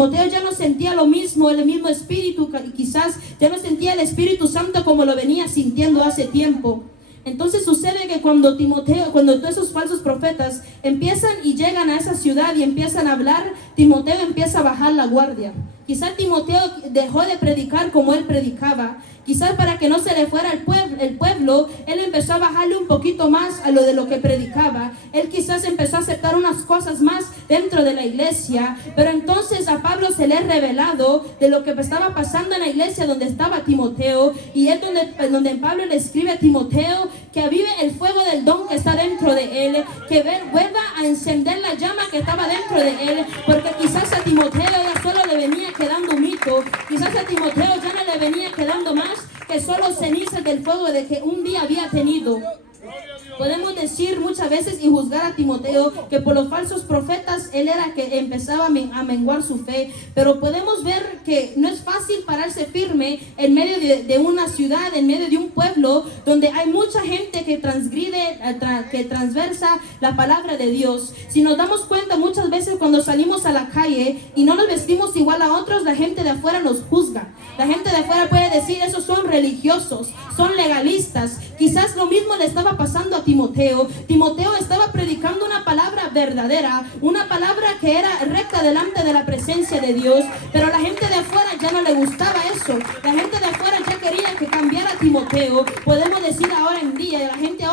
Timoteo ya no sentía lo mismo, el mismo espíritu, quizás ya no sentía el Espíritu Santo como lo venía sintiendo hace tiempo. Entonces sucede que cuando todos esos falsos profetas empiezan y llegan a esa ciudad y empiezan a hablar, Timoteo empieza a bajar la guardia. Quizás Timoteo dejó de predicar como él predicaba. Quizás para que no se le fuera el pueblo, él empezó a bajarle un poquito más a lo que predicaba. Él quizás empezó a aceptar unas cosas más dentro de la iglesia. Pero entonces a Pablo se le ha revelado de lo que estaba pasando en la iglesia donde estaba Timoteo. Y es donde Pablo le escribe a Timoteo que avive el fuego del don que está dentro de él, que vuelva a encender la llama que estaba dentro de él. Porque quizás a Timoteo ya solo le venía quedando un mito. Quizás a Timoteo ya no le venía quedando más que solo cenizas del fuego de que un día había tenido. Podemos decir muchas veces y juzgar a Timoteo que por los falsos profetas él era que empezaba a menguar su fe, pero podemos ver que no es fácil pararse firme en medio de una ciudad, en medio de un pueblo donde hay mucha gente que transversa la palabra de Dios. Si nos damos cuenta, muchas veces cuando salimos a la calle y no nos vestimos igual a otros, la gente de afuera nos juzga. La gente de afuera puede decir, esos son religiosos, son legalistas. Quizás lo mismo le estaba pasando a Timoteo. Timoteo estaba predicando una palabra verdadera, una palabra que era recta delante de la presencia de Dios, pero la gente de afuera ya no le gustaba eso. La gente de afuera ya quería que cambiara a Timoteo. Podemos decir ahora en día, la gente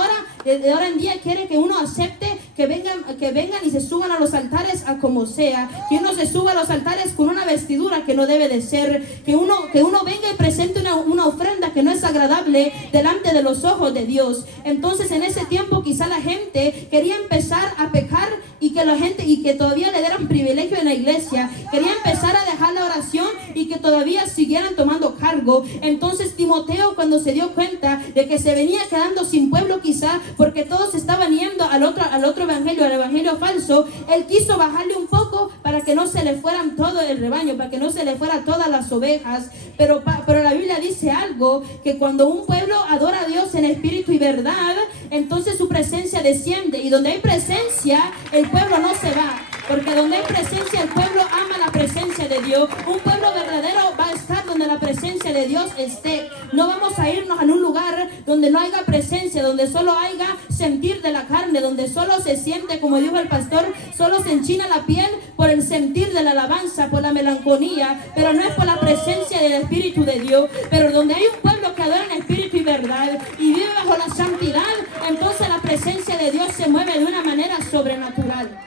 de ahora en día quiere que uno acepte que vengan y se suban a los altares a como sea, que uno se suba a los altares con una vestidura que no debe de ser, que uno venga y presente una ofrenda que no es agradable delante de los ojos de Dios. Entonces en ese tiempo quizá la gente quería empezar a pecar y que todavía le dieran privilegio en la iglesia, quería empezar a dejar la oración y que todavía siguieran tomando cargo. Entonces Timoteo, cuando se dio cuenta de que se venía quedando sin pueblo quizá porque todos estaban yendo al otro evangelio, al evangelio falso, él quiso bajarle un poco para que no se le fueran todo el rebaño, para que no se le fueran todas las ovejas. Pero la Biblia dice algo, que cuando un pueblo adora a Dios en espíritu y verdad, entonces su presencia desciende, y donde hay presencia el pueblo no se va, porque donde hay presencia el pueblo ama la presencia de Dios. Un pueblo verdadero va a estar donde la presencia de Dios esté. No vamos a irnos a un lugar donde no haya presencia, donde solo haya sentir de la carne, donde solo se siente, como dijo el pastor, solo se enchina la piel por el sentir de la alabanza, por la melancolía, pero no es por la presencia del Espíritu de Dios. Pero donde hay un pueblo que adora en espíritu y verdad y vive bajo la santidad, entonces la presencia de Dios se mueve de una manera sobrenatural.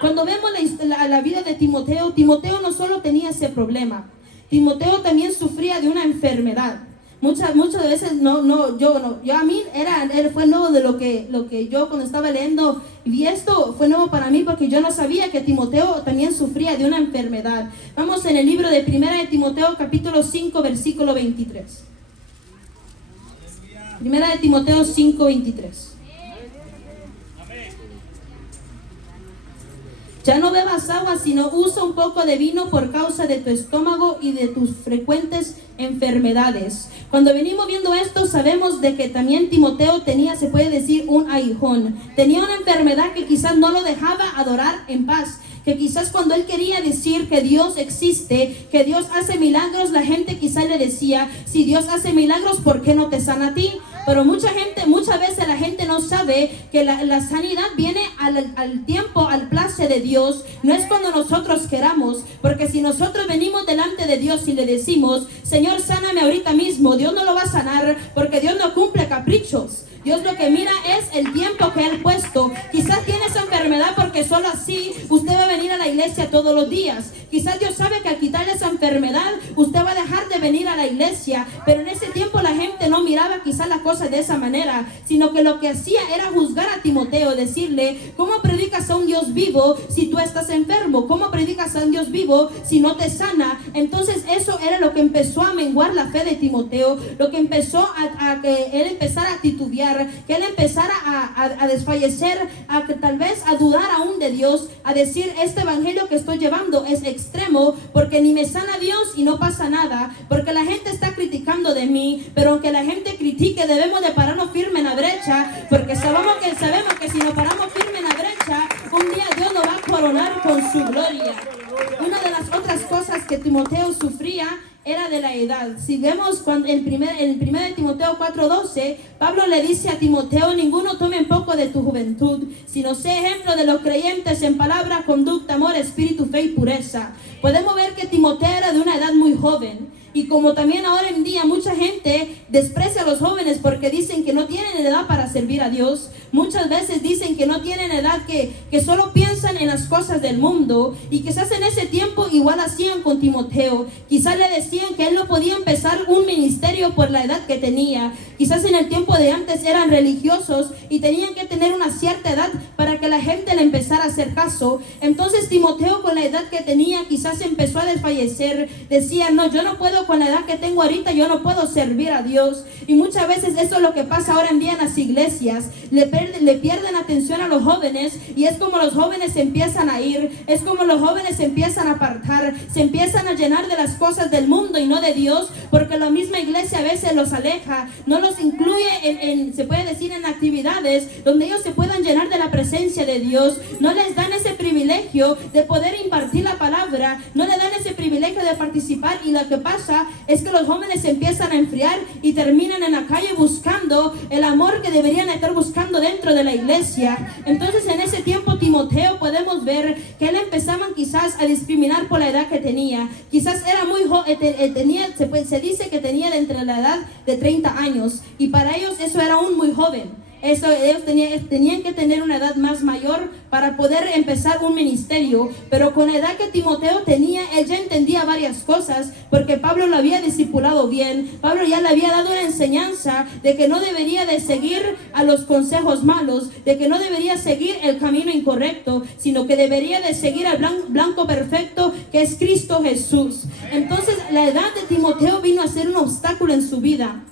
Cuando vemos la vida de Timoteo, Timoteo no solo tenía ese problema, Timoteo también sufría de una enfermedad. Muchas veces yo a mí fue nuevo de lo que yo cuando estaba leyendo, y esto fue nuevo para mí porque yo no sabía que Timoteo también sufría de una enfermedad. Vamos en el libro de Primera de Timoteo, capítulo 5, versículo 23. Primera de Timoteo 5, 23. Ya no bebas agua, sino usa un poco de vino por causa de tu estómago y de tus frecuentes enfermedades. Cuando venimos viendo esto, sabemos de que también Timoteo tenía, se puede decir, un aguijón. Tenía una enfermedad que quizás no lo dejaba adorar en paz. Que quizás cuando él quería decir que Dios existe, que Dios hace milagros, la gente quizás le decía, si Dios hace milagros, ¿por qué no te sana a ti? Pero muchas veces la gente no sabe que la sanidad viene al tiempo, al placer de Dios. No es cuando nosotros queramos, porque si nosotros venimos delante de Dios y le decimos, Señor, sáname ahorita mismo, Dios no lo va a sanar, porque Dios no cumple caprichos. Dios lo que mira es el tiempo que Él ha puesto. Quizás tiene esa enfermedad porque solo así usted va a venir a la iglesia todos los días. Quizás Dios sabe que al quitarle esa enfermedad usted va a dejar de venir a la iglesia. Pero en ese tiempo la gente no miraba quizás las cosas de esa manera, sino que lo que hacía era juzgar a Timoteo, decirle, ¿cómo predicas a un Dios vivo si tú estás enfermo? ¿Cómo predicas a un Dios vivo si no te sana? Entonces eso era lo que empezó a menguar la fe de Timoteo, lo que empezó a que él empezara a titubear, que él empezara a desfallecer, a que tal vez a dudar aún de Dios, a decir, este evangelio que estoy llevando es extremo, porque ni me sana Dios y no pasa nada, porque la gente está criticando de mí. Pero aunque la gente critique, debemos de pararnos firme en la brecha, porque sabemos que si nos paramos firme en la brecha, un día Dios nos va a coronar con su gloria. Una de las otras que Timoteo sufría era de la edad. Si vemos cuando en 1 de Timoteo 4:12, Pablo le dice a Timoteo: ninguno tome en poco de tu juventud, sino sé ejemplo de los creyentes en palabra, conducta, amor, espíritu, fe y pureza. Podemos ver que Timoteo era de una edad muy joven. Y como también ahora en día mucha gente desprecia a los jóvenes porque dicen que no tienen edad para servir a Dios. Muchas veces dicen que no tienen edad, que solo piensan en las cosas del mundo. Y quizás en ese tiempo igual hacían con Timoteo. Quizás le decían que él no podía empezar un ministerio por la edad que tenía. Quizás en el tiempo de antes eran religiosos y tenían que tener una cierta edad para que la gente le empezara a hacer caso. Entonces Timoteo, con la edad que tenía, quizás empezó a desfallecer. Decía: no, yo no puedo, con la edad que tengo ahorita, yo no puedo servir a Dios. Y muchas veces eso es lo que pasa ahora en día en las iglesias. Le pierden atención a los jóvenes, y es como los jóvenes se empiezan a ir, es como los jóvenes se empiezan a apartar, se empiezan a llenar de las cosas del mundo y no de Dios, porque la misma iglesia a veces los aleja, no los incluye se puede decir, en actividades donde ellos se puedan llenar de la presencia de Dios. No les dan ese privilegio de poder impartir la palabra, no le dan ese privilegio de participar, y lo que pasa es que los jóvenes se empiezan a enfriar y terminan en la calle buscando el amor que deberían estar buscando dentro de la iglesia. Entonces en ese tiempo Timoteo podemos ver que él empezaban quizás a discriminar por la edad que tenía. Quizás era muy joven, se dice que tenía de entre la edad de 30 años, y para ellos eso era aún muy joven. Ellos tenían que tener una edad más mayor para poder empezar un ministerio. Pero con la edad que Timoteo tenía, él ya entendía varias cosas, porque Pablo lo había discipulado bien. Pablo ya le había dado una enseñanza de que no debería de seguir a los consejos malos, de que no debería seguir el camino incorrecto, sino que debería de seguir al blanco perfecto, que es Cristo Jesús. Entonces la edad de Timoteo vino a ser un obstáculo en su vida.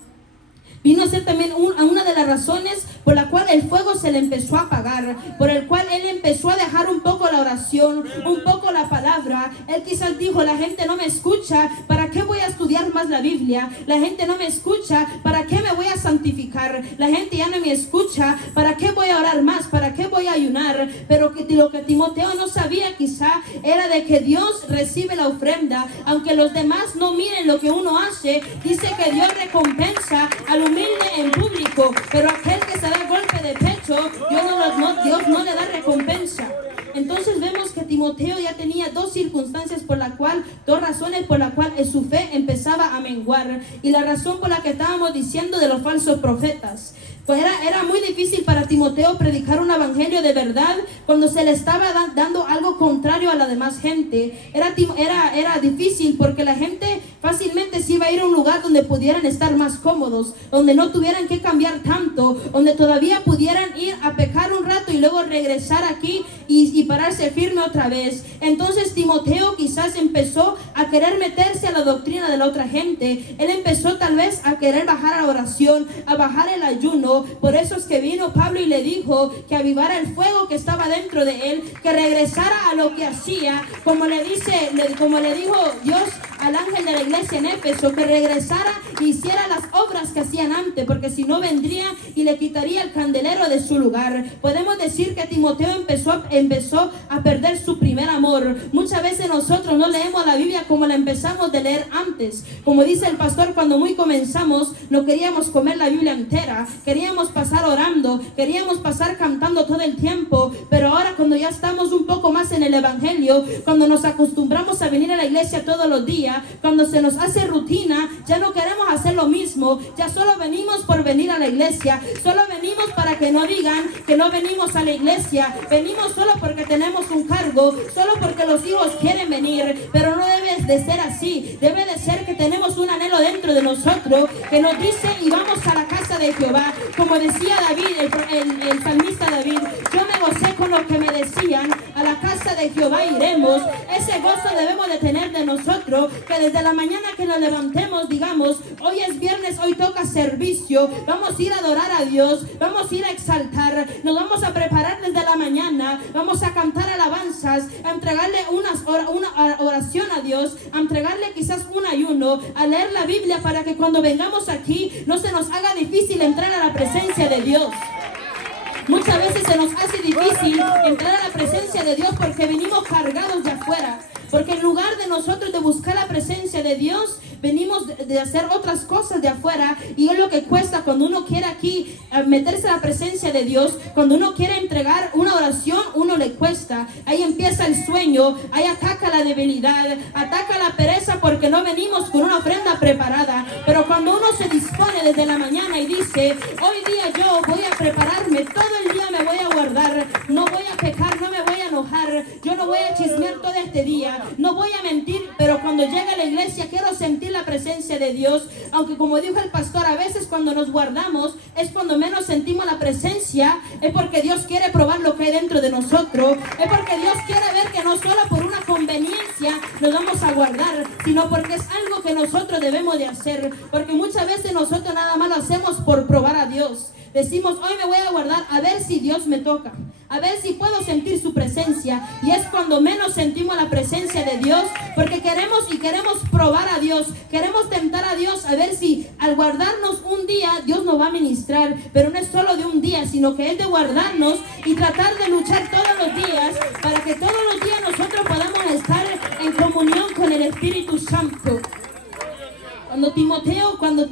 Vino a ser también una de las razones por la cual el fuego se le empezó a apagar, por el cual él empezó a dejar un poco la oración, un poco la palabra. Él quizás dijo: la gente no me escucha, ¿para qué voy a estudiar más la Biblia? La gente no me escucha, ¿para qué me voy a santificar? La gente ya no me escucha, ¿para qué voy a orar más? ¿Para qué voy a ayunar? Pero lo que Timoteo no sabía quizá era de que Dios recibe la ofrenda, aunque los demás no miren lo que uno hace. Dice que Dios recompensa al humilde en público, pero aquel que se da golpe de pecho, Dios no le da recompensa. Entonces vemos que Timoteo ya tenía dos razones por la cual su fe empezaba a menguar. Y la razón por la que estábamos diciendo de los falsos profetas, pues era muy difícil para Timoteo predicar un evangelio de verdad cuando se le estaba dando algo contrario a la demás gente. Era difícil porque la gente fácilmente se iba a ir a un lugar donde pudieran estar más cómodos, donde no tuvieran que cambiar tanto, donde todavía pudieran ir a pecar un rato y luego regresar aquí y pararse firme otra vez. Entonces Timoteo quizás empezó a querer meterse a la doctrina de la otra gente. Él empezó tal vez a querer bajar a la oración, a bajar el ayuno. Por eso es que vino Pablo y le dijo que avivara el fuego que estaba dentro de él, que regresara a lo que hacía, como le dijo Dios al ángel de la iglesia en Éfeso, que regresara y hiciera las obras que hacían antes, porque si no vendría y le quitaría el candelero de su lugar. Podemos decir que Timoteo empezó a perder su primer amor. Muchas veces nosotros no leemos la Biblia como la empezamos de leer antes. Como dice el pastor, cuando muy comenzamos no queríamos comer la Biblia entera, queríamos pasar orando, queríamos pasar cantando todo el tiempo, pero ahora cuando ya estamos un poco más en el evangelio, cuando nos acostumbramos a venir a la iglesia todos los días, cuando se nos hace rutina, ya no queremos hacer lo mismo. Ya solo venimos por venir a la iglesia, solo venimos para que no digan que no venimos a la iglesia, venimos solo porque tenemos un cargo, solo porque los hijos quieren venir. Pero no debe de ser así. Debe de ser que tenemos un anhelo dentro de nosotros que nos dice: y vamos a la casa de Jehová. Como decía David, el salmista David: yo me gocé con lo que me decían, a la casa de Jehová iremos. Ese gozo debemos de tener de nosotros, que desde la mañana que nos levantemos digamos: hoy es viernes, hoy toca servicio, vamos a ir a adorar a Dios, vamos a ir a exaltar, nos vamos a preparar desde la mañana, vamos a cantar alabanzas, a entregarle una oración a Dios, a entregarle quizás un ayuno, a leer la Biblia, para que cuando vengamos aquí no se nos haga difícil entrar a la presencia de Dios. Muchas veces se nos hace difícil entrar a la presencia de Dios porque venimos cargados de afuera. Porque en lugar de nosotros de buscar presencia de Dios, venimos de hacer otras cosas de afuera, y es lo que cuesta cuando uno quiere aquí meterse a la presencia de Dios. Cuando uno quiere entregar una oración, uno le cuesta. Ahí empieza el sueño, ahí ataca la debilidad, ataca la pereza, porque no venimos con una ofrenda preparada. Pero cuando uno se dispone desde la mañana y dice, hoy día yo voy a prepararme, todo el día me voy a guardar, no voy a pecar, no me voy a enojar, yo no voy a chismear todo este día, no voy a mentir, pero cuando llegue a la iglesia quiero sentir la presencia de Dios. Aunque como dijo el pastor, a veces cuando nos guardamos es cuando menos sentimos la presencia, es porque Dios quiere probar lo que hay dentro de nosotros, es porque Dios quiere ver que no solo por una conveniencia nos vamos a guardar, sino porque es algo que nosotros debemos de hacer. Porque muchas veces nosotros nada más lo hacemos por probar a Dios. Decimos, hoy me voy a guardar a ver si Dios me toca, a ver si puedo sentir su presencia. Y es cuando menos sentimos la presencia de Dios, porque queremos probar a Dios, queremos tentar a Dios, a ver si al guardarnos un día Dios nos va a ministrar. Pero no es solo de un día, sino que es de guardarnos y tratar de luchar todos los días, para que todos los días nosotros podamos estar en comunión con el Espíritu Santo. Cuando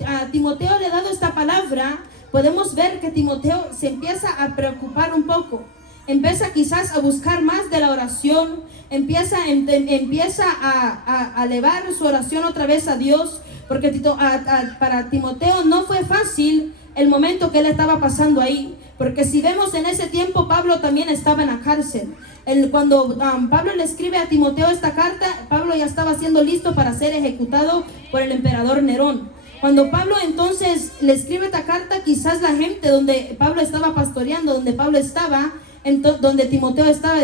a Timoteo le he dado esta palabra, podemos ver que Timoteo se empieza a preocupar un poco. Empieza quizás a buscar más de la oración, empieza a elevar su oración otra vez a Dios, porque para Timoteo no fue fácil el momento que él estaba pasando ahí, porque si vemos en ese tiempo Pablo también estaba en la cárcel. Cuando Pablo le escribe a Timoteo esta carta, Pablo ya estaba siendo listo para ser ejecutado por el emperador Nerón. Cuando Pablo entonces le escribe esta carta, quizás la gente donde Pablo estaba pastoreando, donde Pablo estaba, donde Timoteo estaba,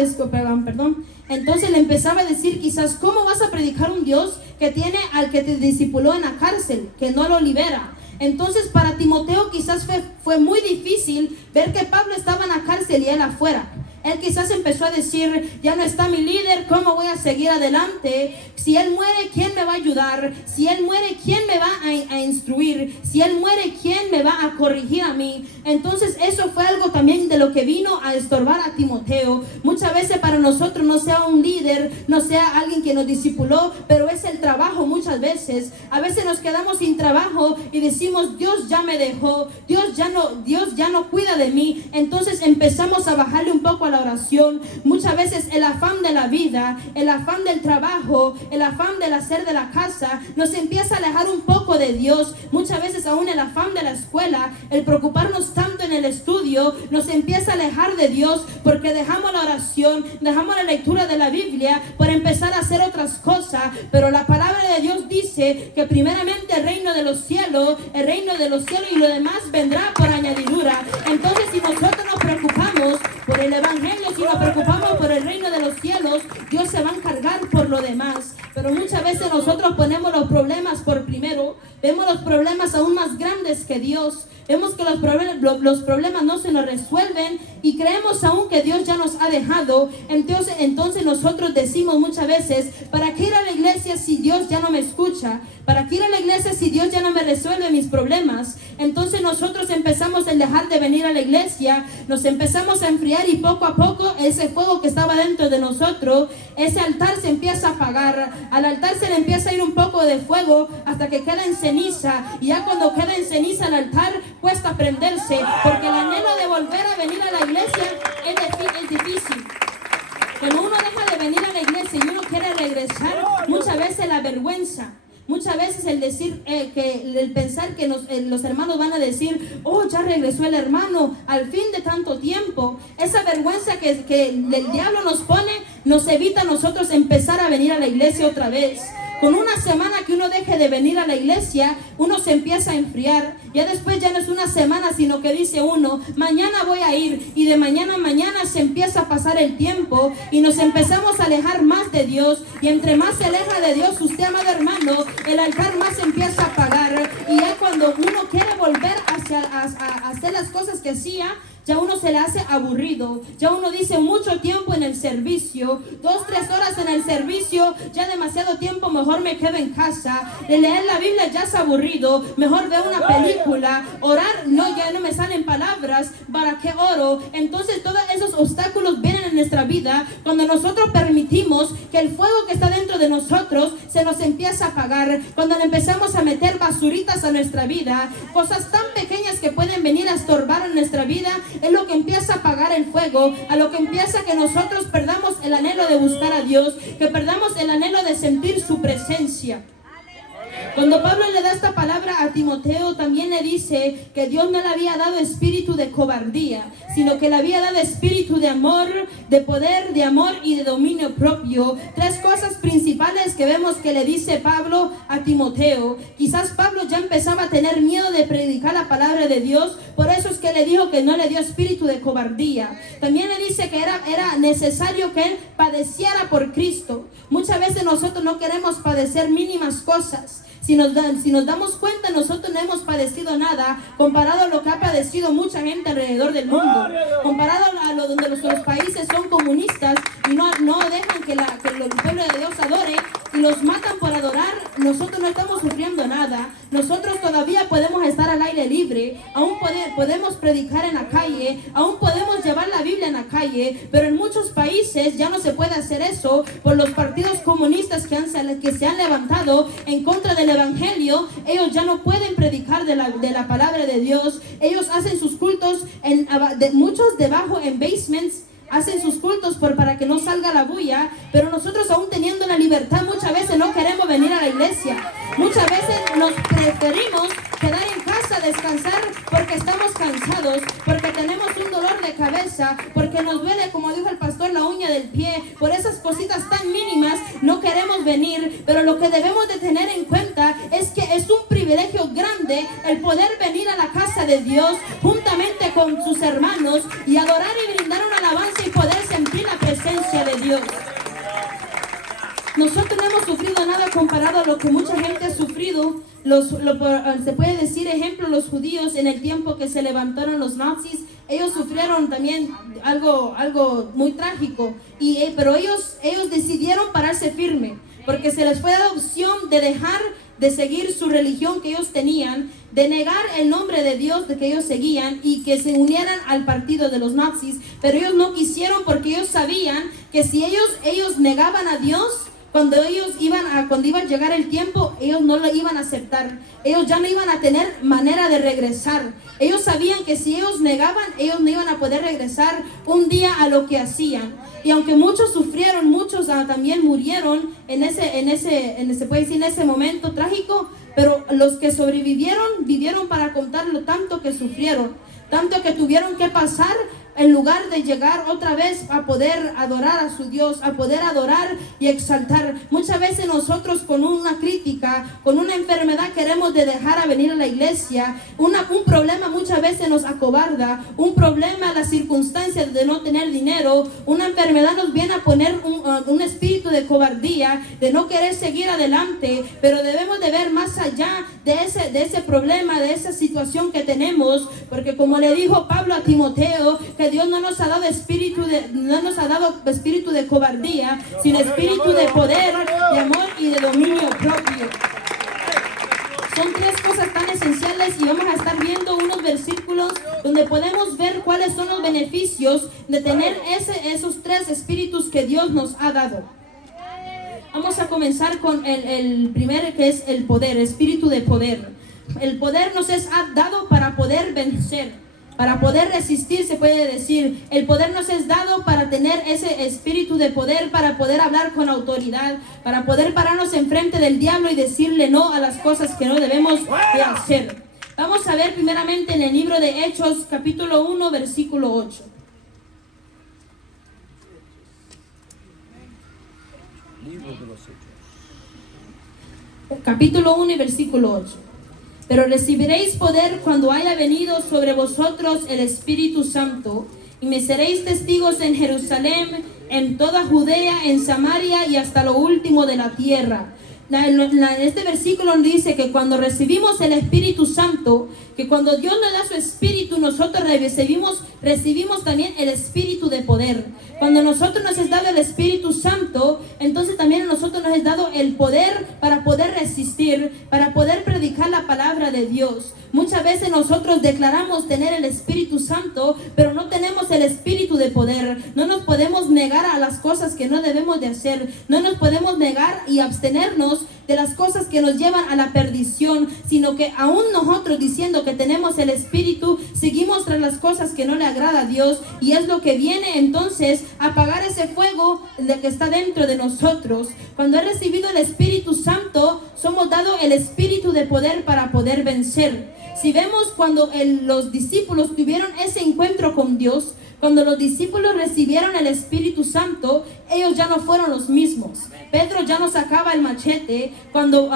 entonces le empezaba a decir quizás, ¿cómo vas a predicar un Dios que tiene al que te discipuló en la cárcel, que no lo libera? Entonces para Timoteo quizás fue muy difícil ver que Pablo estaba en la cárcel y él afuera. Él quizás empezó a decir, ya no está mi líder, ¿cómo voy a seguir adelante? Si él muere, ¿quién me va a ayudar? Si él muere, ¿quién me va a instruir? Si él muere, ¿quién me va a corregir a mí? Entonces eso fue algo también de lo que vino a estorbar a Timoteo. Muchas veces para nosotros no sea un líder, no sea alguien que nos discipuló, pero es el trabajo muchas veces. A veces nos quedamos sin trabajo y decimos, Dios ya me dejó, Dios ya no cuida de mí. Entonces empezamos a bajarle un poco a la oración. Muchas veces el afán de la vida, el afán del trabajo, el afán del hacer de la casa nos empieza a alejar un poco de Dios. Muchas veces aún el afán de la escuela, el preocuparnos tanto en el estudio, nos empieza a alejar de Dios, porque dejamos la oración, dejamos la lectura de la Biblia por empezar a hacer otras cosas. Pero la palabra de Dios dice que primeramente el reino de los cielos y lo demás vendrá por añadidura. Entonces si nosotros nos preocupamos por el evangelio, si nos preocupamos por el reino de los cielos, Dios se va a encargar por lo demás. Pero muchas veces nosotros ponemos los problemas por primero, vemos los problemas aún más grandes que Dios, vemos que los problemas no se nos resuelven y creemos aún que Dios ya nos ha dejado. Entonces nosotros decimos muchas veces, ¿para qué ir a la iglesia si Dios ya no me escucha? ¿Para qué ir a la iglesia si Dios ya no me resuelve mis problemas? Entonces nosotros empezamos a dejar de venir a la iglesia, nos empezamos a enfriar y poco a poco ese fuego que estaba dentro de nosotros, ese altar se empieza a apagar. Al altar se le empieza a ir un poco de fuego hasta que queda en ceniza, y ya cuando queda en ceniza el altar cuesta prenderse, porque el anhelo de volver a venir a la iglesia es difícil. Cuando uno deja de venir a la iglesia y uno quiere regresar, muchas veces la vergüenza, muchas veces el decir, el pensar que los hermanos van a decir, oh, ya regresó el hermano al fin de tanto tiempo. Esa vergüenza que el diablo nos pone, nos evita a nosotros empezar a venir a la iglesia otra vez. Con una semana que uno deje de venir a la iglesia, uno se empieza a enfriar. Ya después ya no es una semana, sino que dice uno, mañana voy a ir. Y de mañana a mañana se empieza a pasar el tiempo y nos empezamos a alejar más de Dios. Y entre más se aleja de Dios, usted, amado hermano, el altar más se empieza a apagar. Y ya cuando uno quiere volver a hacer las cosas que hacía, ya uno se le hace aburrido, ya uno dice mucho tiempo en el servicio, 2, 3 horas en el servicio, ya demasiado tiempo, mejor me quedo en casa, de leer la Biblia ya es aburrido, mejor veo una película, orar, no, ya no me salen palabras, ¿para qué oro? Entonces todos esos obstáculos vienen en nuestra vida cuando nosotros permitimos que el fuego que está dentro de nosotros se nos empieza a apagar, cuando le empezamos a meter basuritas a nuestra vida, cosas tan pequeñas que pueden venir a estorbar en nuestra vida, es lo que empieza a apagar el fuego, a lo que empieza que nosotros perdamos el anhelo de buscar a Dios, que perdamos el anhelo de sentir su presencia. Cuando Pablo le da esta palabra a Timoteo, también le dice que Dios no le había dado espíritu de cobardía, sino que le había dado espíritu de amor, de poder, de amor y de dominio propio. 3 cosas principales que vemos que le dice Pablo a Timoteo. Quizás Pablo ya empezaba a tener miedo de predicar la palabra de Dios, por eso es que le dijo que no le dio espíritu de cobardía. También le dice que era necesario que él padeciera por Cristo. Muchas veces nosotros no queremos padecer mínimas cosas. Si nos damos cuenta, nosotros no hemos padecido nada comparado a lo que ha padecido mucha gente alrededor del mundo, comparado a lo donde los países son comunistas y no dejan que el pueblo de Dios adore y los matan por adorar. Nosotros no estamos sufriendo nada, nosotros todavía podemos estar al aire libre, aún podemos predicar en la calle, aún podemos llevar la Biblia en la calle, pero en muchos países ya no se puede hacer eso por los partidos comunistas que se han levantado en contra del evangelio. Ellos ya no pueden predicar de la palabra de Dios. Ellos hacen sus cultos muchos debajo en basements, hacen sus cultos para que no salga la bulla, pero nosotros aún teniendo la libertad muchas veces no queremos venir a la iglesia. Muchas veces nos preferimos quedar en casa, descansar porque estamos cansados, porque tenemos un dolor de cabeza, porque nos duele, como dijo el pastor, la uña del pie. Por esas cositas tan mínimas no queremos venir, pero lo que debemos de tener en cuenta es que es un privilegio grande el poder venir a la casa de Dios juntamente con sus hermanos y adorar y brindar una alabanza y poder sentir la presencia de Dios. Nosotros no hemos sufrido nada comparado a lo que mucha gente ha sufrido. Se puede decir, ejemplo, los judíos en el tiempo que se levantaron los nazis, ellos sufrieron también algo muy trágico, pero ellos decidieron pararse firme, porque se les fue la opción de dejar de seguir su religión que ellos tenían, de negar el nombre de Dios de que ellos seguían y que se unieran al partido de los nazis, pero ellos no quisieron porque ellos sabían que si ellos negaban a Dios, cuando iba a llegar el tiempo, ellos no lo iban a aceptar. Ellos ya no iban a tener manera de regresar. Ellos sabían que si ellos negaban, ellos no iban a poder regresar un día a lo que hacían. Y aunque muchos sufrieron, muchos también murieron en ese momento trágico, pero los que sobrevivieron, vivieron para contar lo tanto que sufrieron, tanto que tuvieron que pasar en lugar de llegar otra vez a poder adorar a su Dios, a poder adorar y exaltar. Muchas veces nosotros con una crítica, con una enfermedad queremos de dejar a venir a la iglesia. Un problema muchas veces nos acobarda, un problema, las circunstancias de no tener dinero, una enfermedad nos viene a poner un espíritu de cobardía, de no querer seguir adelante, pero debemos de ver más allá de ese problema, de esa situación que tenemos, porque como le dijo Pablo a Timoteo, que Dios no nos ha dado espíritu de cobardía, sino espíritu de poder, de amor y de dominio propio. Son 3 cosas tan esenciales y vamos a estar viendo unos versículos donde podemos ver cuáles son los beneficios de tener esos 3 espíritus que Dios nos ha dado. Vamos a comenzar con el primero, que es el poder, espíritu de poder. El poder nos es dado para poder vencer, para poder resistir, se puede decir. El poder nos es dado para tener ese espíritu de poder, para poder hablar con autoridad, para poder pararnos enfrente del diablo y decirle no a las cosas que no debemos de hacer. Vamos a ver primeramente en el libro de Hechos, capítulo 1, versículo 8. Libro de los Hechos. Capítulo 1 y versículo 8. Pero recibiréis poder cuando haya venido sobre vosotros el Espíritu Santo, y me seréis testigos en Jerusalén, en toda Judea, en Samaria y hasta lo último de la tierra. Este versículo dice que cuando recibimos el Espíritu Santo, que cuando Dios nos da su Espíritu, nosotros recibimos también el Espíritu de poder. Cuando nosotros nos es dado el Espíritu Santo, entonces también a nosotros nos es dado el poder para poder resistir, para poder predicar la palabra de Dios. Muchas veces nosotros declaramos tener el Espíritu Santo, pero no tenemos el Espíritu de poder. No nos podemos negar a las cosas que no debemos de hacer. No nos podemos negar y abstenernos de las cosas que nos llevan a la perdición, sino que aún nosotros diciendo que tenemos el Espíritu, seguimos tras las cosas que no le agrada a Dios, y es lo que viene entonces a apagar ese fuego de que está dentro de nosotros. Cuando he recibido el Espíritu Santo, somos dado el Espíritu de poder para poder vencer. Si vemos cuando los discípulos tuvieron ese encuentro con Dios, cuando los discípulos recibieron el Espíritu Santo, ellos ya no fueron los mismos. Pedro ya no sacaba el machete. Cuando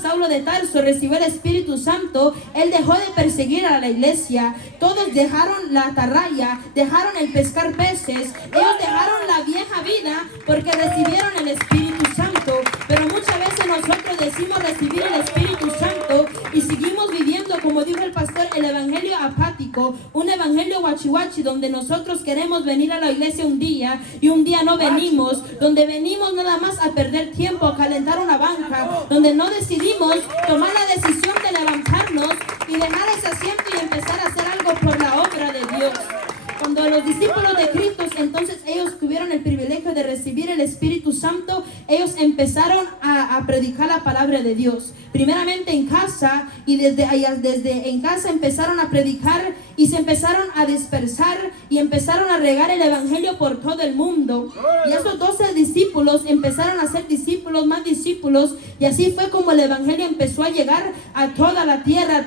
Saulo de Tarso recibió el Espíritu Santo, él dejó de perseguir a la iglesia. Todos dejaron la atarraya, dejaron el pescar peces. Ellos dejaron la vieja vida porque recibieron el Espíritu Santo. Pero muchas veces nosotros decimos recibir el Espíritu Santo y seguimos viviendo, como dijo el pastor, el evangelio apático, un evangelio guachihuachi, donde nosotros queremos venir a la iglesia un día y un día no venimos, donde venimos nada más a perder tiempo, a calentar una banca, donde no decidimos tomar la decisión de levantarnos y dejar ese asiento y empezar a hacer algo por la obra de Dios. Cuando los discípulos de Cristo, entonces ellos tuvieron el privilegio de recibir el Espíritu Santo, ellos empezaron a predicar la palabra de Dios. Primeramente en casa, y desde en casa empezaron a predicar y se empezaron a dispersar y empezaron a regar el evangelio por todo el mundo. Y esos 12 discípulos empezaron a ser discípulos, más discípulos, y así fue como el evangelio empezó a llegar a toda la tierra,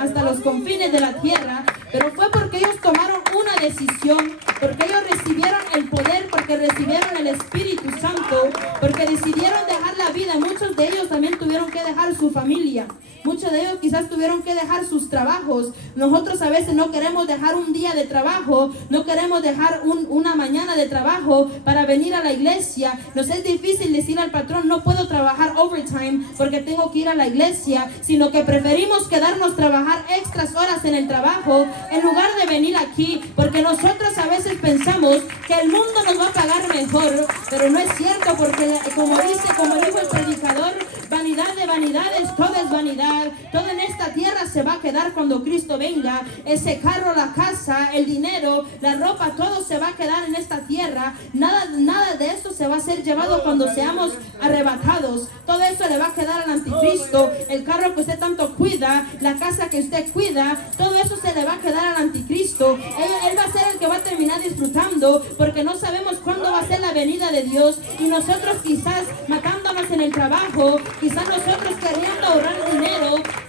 hasta los confines de la tierra. Pero fue porque ellos tomaron una decisión, porque ellos recibieron el poder, porque recibieron el Espíritu Santo, porque decidieron dejar la vida. Muchos de ellos también tuvieron que dejar su familia. Muchos de ellos quizás tuvieron que dejar sus trabajos. Nosotros a veces no queremos dejar un día de trabajo, no queremos dejar una mañana de trabajo para venir a la iglesia. Nos es difícil decir al patrón, no puedo trabajar overtime porque tengo que ir a la iglesia, sino que preferimos quedarnos trabajar extras horas en el trabajo en lugar de venir aquí, porque nosotros a veces pensamos que el mundo nos va a pagar mejor, pero no es cierto, porque como dijo el predicador, vanidad de vanidades, todo es vanidad. Todo en esta tierra se va a quedar cuando Cristo venga. Ese carro, la casa, el dinero, la ropa, todo se va a quedar en esta tierra. Nada de eso se va a ser llevado cuando seamos arrebatados. Todo eso le va a quedar al anticristo. El carro que usted tanto cuida, la casa que usted cuida, todo eso se le va a quedar al anticristo. Él va a ser el que va a terminar disfrutando, porque no sabemos cuándo va a ser la venida de Dios. Y nosotros quizás matándonos en el trabajo, quizás nosotros queriendo ahorrar dinero,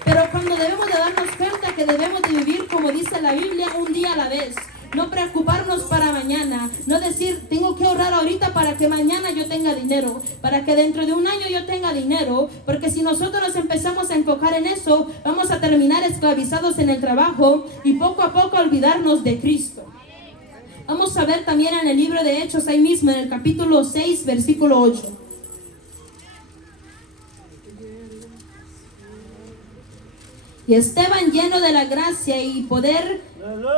pero cuando debemos de darnos cuenta que debemos de vivir, como dice la Biblia, un día a la vez. No preocuparnos para mañana, no decir tengo que ahorrar ahorita para que mañana yo tenga dinero, para que dentro de un año yo tenga dinero, porque si nosotros nos empezamos a enfocar en eso, vamos a terminar esclavizados en el trabajo y poco a poco olvidarnos de Cristo. Vamos a ver también en el libro de Hechos, ahí mismo en el capítulo 6, versículo 8. Y Esteban, lleno de la gracia y poder,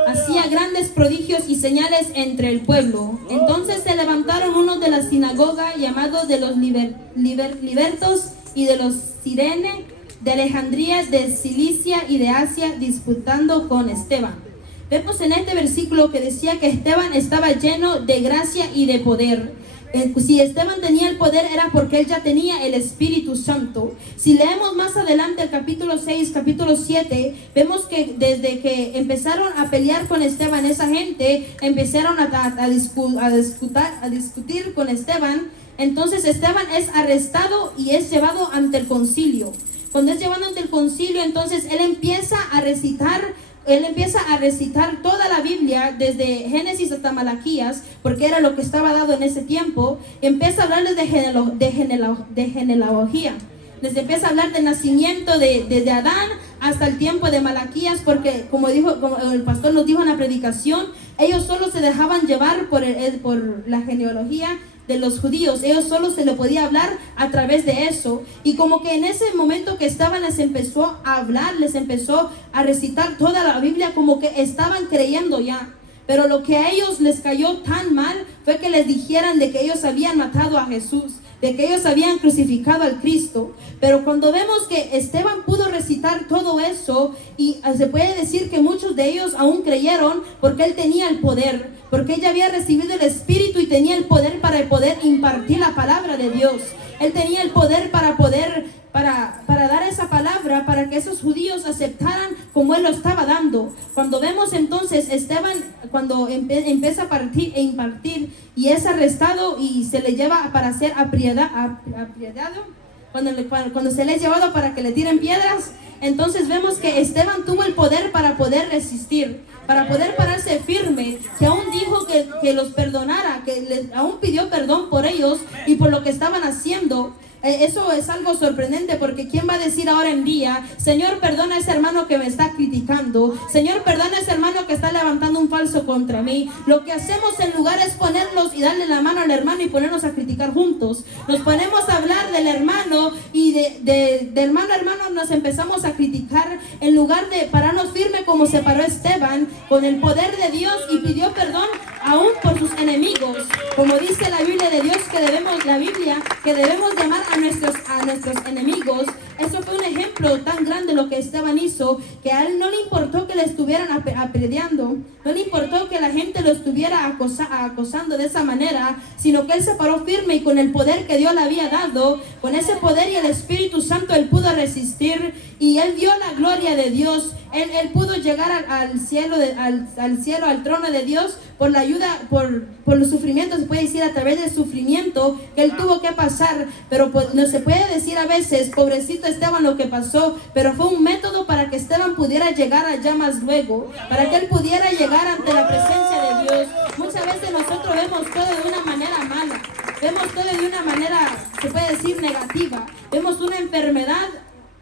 hacía grandes prodigios y señales entre el pueblo. Entonces se levantaron unos de la sinagoga, llamados de los libertos y de los Sirene, de Alejandría, de Cilicia y de Asia, disputando con Esteban. Vemos en este versículo que decía que Esteban estaba lleno de gracia y de poder. Si Esteban tenía el poder era porque él ya tenía el Espíritu Santo. Si leemos más adelante el capítulo 6, capítulo 7, vemos que desde que empezaron a pelear con Esteban, esa gente empezaron a discutir con Esteban. Entonces Esteban es arrestado y es llevado ante el concilio. Cuando es llevado ante el concilio, entonces él empieza a recitar toda la Biblia, desde Génesis hasta Malaquías, porque era lo que estaba dado en ese tiempo. Empieza a hablarles de genealogía. Les empieza a hablar del nacimiento desde Adán hasta el tiempo de Malaquías, porque como el pastor nos dijo en la predicación, ellos solo se dejaban llevar por la genealogía de los judíos. Ellos solo se le podía hablar a través de eso. Y como que en ese momento que estaban, les empezó a hablar, les empezó a recitar toda la Biblia, como que estaban creyendo ya. Pero lo que a ellos les cayó tan mal fue que les dijeran de que ellos habían matado a Jesús, de que ellos habían crucificado al Cristo. Pero cuando vemos que Esteban pudo recitar todo eso, y se puede decir que muchos de ellos aún creyeron porque él tenía el poder, porque ella había recibido el Espíritu y tenía el poder para poder impartir la palabra de Dios. Él tenía el poder para poder para dar esa palabra, para que esos judíos aceptaran como él lo estaba dando. Cuando vemos entonces Esteban, cuando empieza a partir e impartir, y es arrestado y se le lleva para ser apriedado, cuando se le ha llevado para que le tiren piedras, entonces vemos que Esteban tuvo el poder para poder resistir, para poder pararse firme, que aún dijo que los perdonara, que aún pidió perdón por ellos y por lo que estaban haciendo. Eso es algo sorprendente, porque ¿quién va a decir ahora en día: Señor, perdona a ese hermano que me está criticando, Señor, perdona a ese hermano que está levantando un falso contra mí? Lo que hacemos en lugar es ponernos y darle la mano al hermano y ponernos a criticar juntos. Nos ponemos a hablar del hermano y de hermano a hermano nos empezamos a criticar, en lugar de pararnos firme como se paró Esteban, con el poder de Dios, y pidió perdón aún por sus enemigos. Como dice la Biblia de Dios, que debemos llamar a nuestros enemigos. Eso fue un ejemplo tan grande lo que Esteban hizo, que a él no le importó que le estuvieran apedreando, no le importó que la gente lo estuviera acosando de esa manera, sino que él se paró firme, y con el poder que Dios le había dado, con ese poder y el Espíritu Santo, él pudo resistir, y él vio la gloria de Dios. Él pudo llegar al cielo, al trono de Dios, por la ayuda, por los sufrimientos, se puede decir, a través del sufrimiento que él tuvo que pasar. Pero no se puede decir a veces, pobrecito Esteban, lo que pasó, pero fue un método para que Esteban pudiera llegar allá más luego, para que él pudiera llegar ante la presencia de Dios. Muchas veces nosotros vemos todo de una manera mala, vemos todo de una manera, se puede decir, negativa. Vemos una enfermedad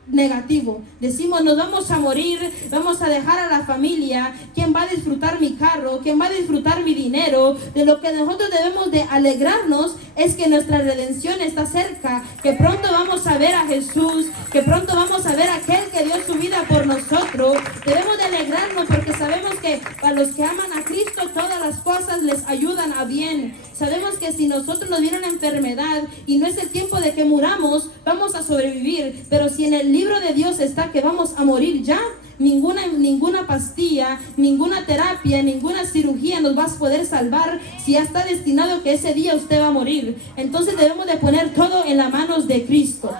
negativo, decimos: nos vamos a morir, vamos a dejar a la familia, ¿quién va a disfrutar mi carro? ¿Quién va a disfrutar mi dinero? De lo que nosotros debemos de alegrarnos es que nuestra redención está cerca, que pronto vamos a ver a Jesús, que pronto vamos a ver a aquel que dio su vida por nosotros. Debemos de alegrarnos, porque sabemos que para los que aman a Cristo todas las cosas les ayudan a bien. Sabemos que si nosotros nos viene una enfermedad y no es el tiempo de que muramos, vamos a sobrevivir. Pero si en el libro de Dios está que vamos a morir ya, ninguna pastilla, ninguna terapia, ninguna cirugía nos va a poder salvar, si ya está destinado que ese día usted va a morir. Entonces debemos de poner todo en las manos de Cristo.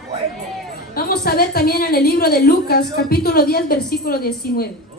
Vamos a ver también en el libro de Lucas, capítulo 10, versículo 19.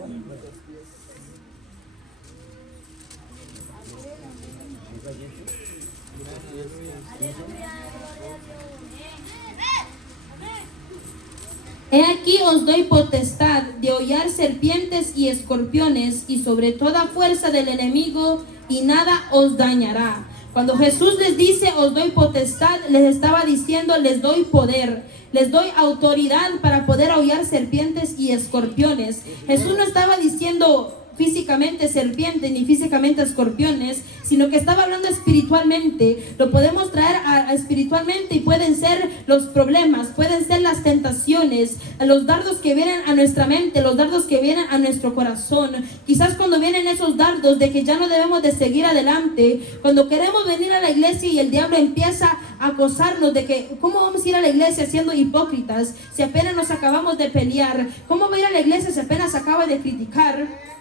He aquí os doy potestad de hollar serpientes y escorpiones, y sobre toda fuerza del enemigo, y nada os dañará. Cuando Jesús les dice os doy potestad, les estaba diciendo: les doy poder, les doy autoridad para poder aullar serpientes y escorpiones. Jesús no estaba diciendo físicamente serpientes ni físicamente escorpiones, sino que estaba hablando espiritualmente. Lo podemos traer espiritualmente, y pueden ser los problemas, pueden ser las tentaciones, los dardos que vienen a nuestra mente, los dardos que vienen a nuestro corazón. Quizás cuando vienen esos dardos de que ya no debemos de seguir adelante, cuando queremos venir a la iglesia y el diablo empieza a acosarnos de que ¿cómo vamos a ir a la iglesia siendo hipócritas si apenas nos acabamos de pelear? ¿Cómo voy a ir a la iglesia si apenas acaba de criticar?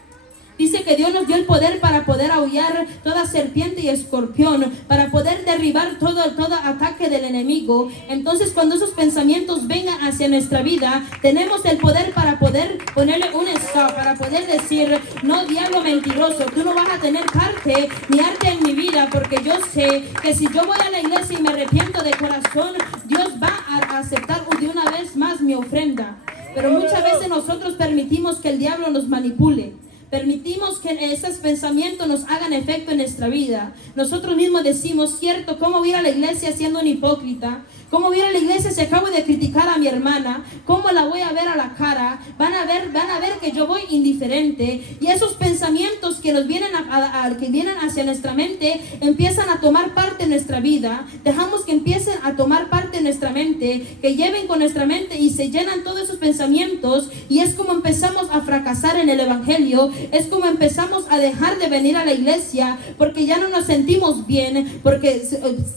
Dice que Dios nos dio el poder para poder aullar toda serpiente y escorpión, para poder derribar todo ataque del enemigo. Entonces, cuando esos pensamientos vengan hacia nuestra vida, tenemos el poder para poder ponerle un stop, para poder decir: no, diablo mentiroso, tú no vas a tener parte ni arte en mi vida, porque yo sé que si yo voy a la iglesia y me arrepiento de corazón, Dios va a aceptar de una vez más mi ofrenda. Pero muchas veces nosotros permitimos que el diablo nos manipule. Permitimos que esos pensamientos nos hagan efecto en nuestra vida. Nosotros mismos decimos: cierto, ¿cómo voy a ir a la iglesia siendo un hipócrita? ¿Cómo voy a ir a la iglesia si acabo de criticar a mi hermana? ¿Cómo la voy a ver a la cara? Van a ver que yo voy indiferente. Y esos pensamientos que nos vienen que vienen hacia nuestra mente empiezan a tomar parte en nuestra vida. Dejamos que empiecen a tomar parte en nuestra mente, que lleven con nuestra mente y se llenan todos esos pensamientos, y es como empezamos a fracasar en el evangelio. Es como empezamos a dejar de venir a la iglesia porque ya no nos sentimos bien. Porque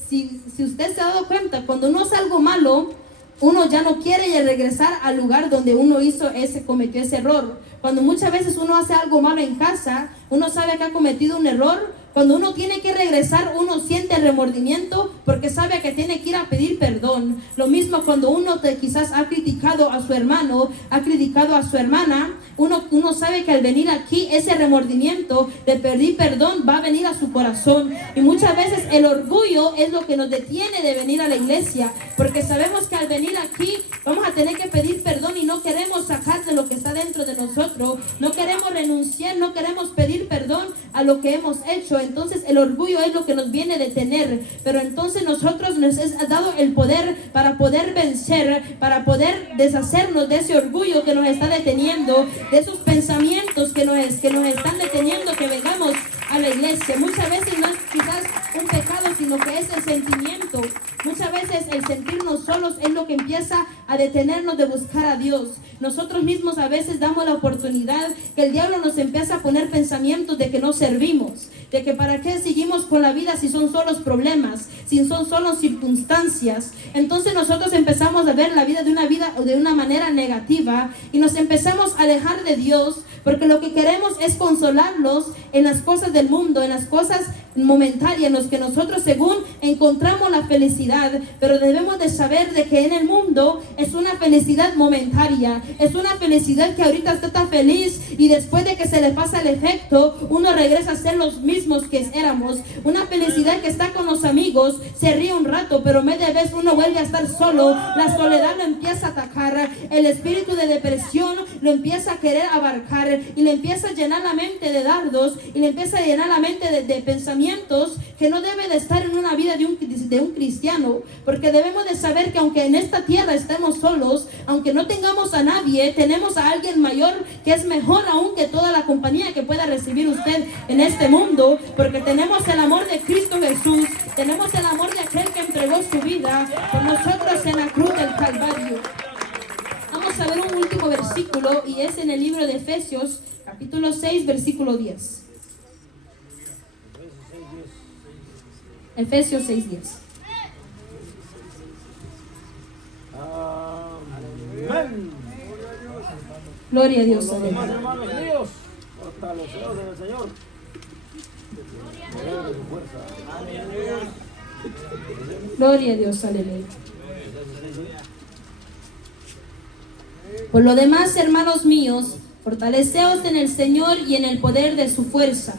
si usted se ha dado cuenta, cuando uno hace algo malo, uno ya no quiere regresar al lugar donde uno cometió ese error. Cuando muchas veces uno hace algo malo en casa, uno sabe que ha cometido un error. Cuando uno tiene que regresar, uno siente remordimiento porque sabe que tiene que ir a pedir perdón. Lo mismo cuando uno quizás ha criticado a su hermano, ha criticado a su hermana, uno sabe que al venir aquí, ese remordimiento de pedir perdón va a venir a su corazón. Y muchas veces el orgullo es lo que nos detiene de venir a la iglesia, porque sabemos que al venir aquí vamos a tener que pedir perdón y no queremos sacar de lo que está dentro de nosotros, no queremos renunciar, no queremos pedir perdón a lo que hemos hecho. Entonces el orgullo es lo que nos viene a detener, pero entonces nosotros nos es dado el poder para poder vencer, para poder deshacernos de ese orgullo que nos está deteniendo, de esos pensamientos que nos están deteniendo que vengamos a la iglesia. Muchas veces no es quizás un pecado, sino que es el sentimiento. Muchas veces el sentirnos solos es lo que empieza a detenernos de buscar a Dios. Nosotros mismos a veces damos la oportunidad que el diablo nos empieza a poner pensamientos de que no servimos, de que para qué seguimos con la vida si son solos problemas, si son solo circunstancias. Entonces nosotros empezamos a ver la vida de una manera negativa y nos empezamos a alejar de Dios, porque lo que queremos es consolarlos en las cosas del mundo, en las cosas momentarias, en los que nosotros según encontramos la felicidad. Pero debemos de saber de que en el mundo es una felicidad momentaria, es una felicidad que ahorita usted está feliz y después de que se le pasa el efecto, uno regresa a ser los mismos que éramos. Una felicidad que está con los amigos, se ríe un rato, pero media vez uno vuelve a estar solo. La soledad lo empieza a atacar, el espíritu de depresión lo empieza a querer abarcar y le empieza a llenar la mente de dardos y le empieza a llenar la mente de pensamientos que no debe de estar en una vida de un cristiano, porque debemos de saber que aunque en esta tierra estemos solos, aunque no tengamos a nadie, tenemos a alguien mayor que es mejor aún que toda la compañía que pueda recibir usted en este mundo, porque tenemos el amor de Cristo Jesús, tenemos el amor de aquel que entregó su vida por nosotros en la cruz del Calvario. Vamos a ver un último versículo y es en el libro de Efesios, capítulo 6, versículo 10. Efesios 6:10. Amén. Gloria a Dios. Más hermanos míos, fortaleceos en el Señor. Gloria a Dios, aleluya. Por lo demás, hermanos míos, fortaleceos en el Señor y en el poder de su fuerza.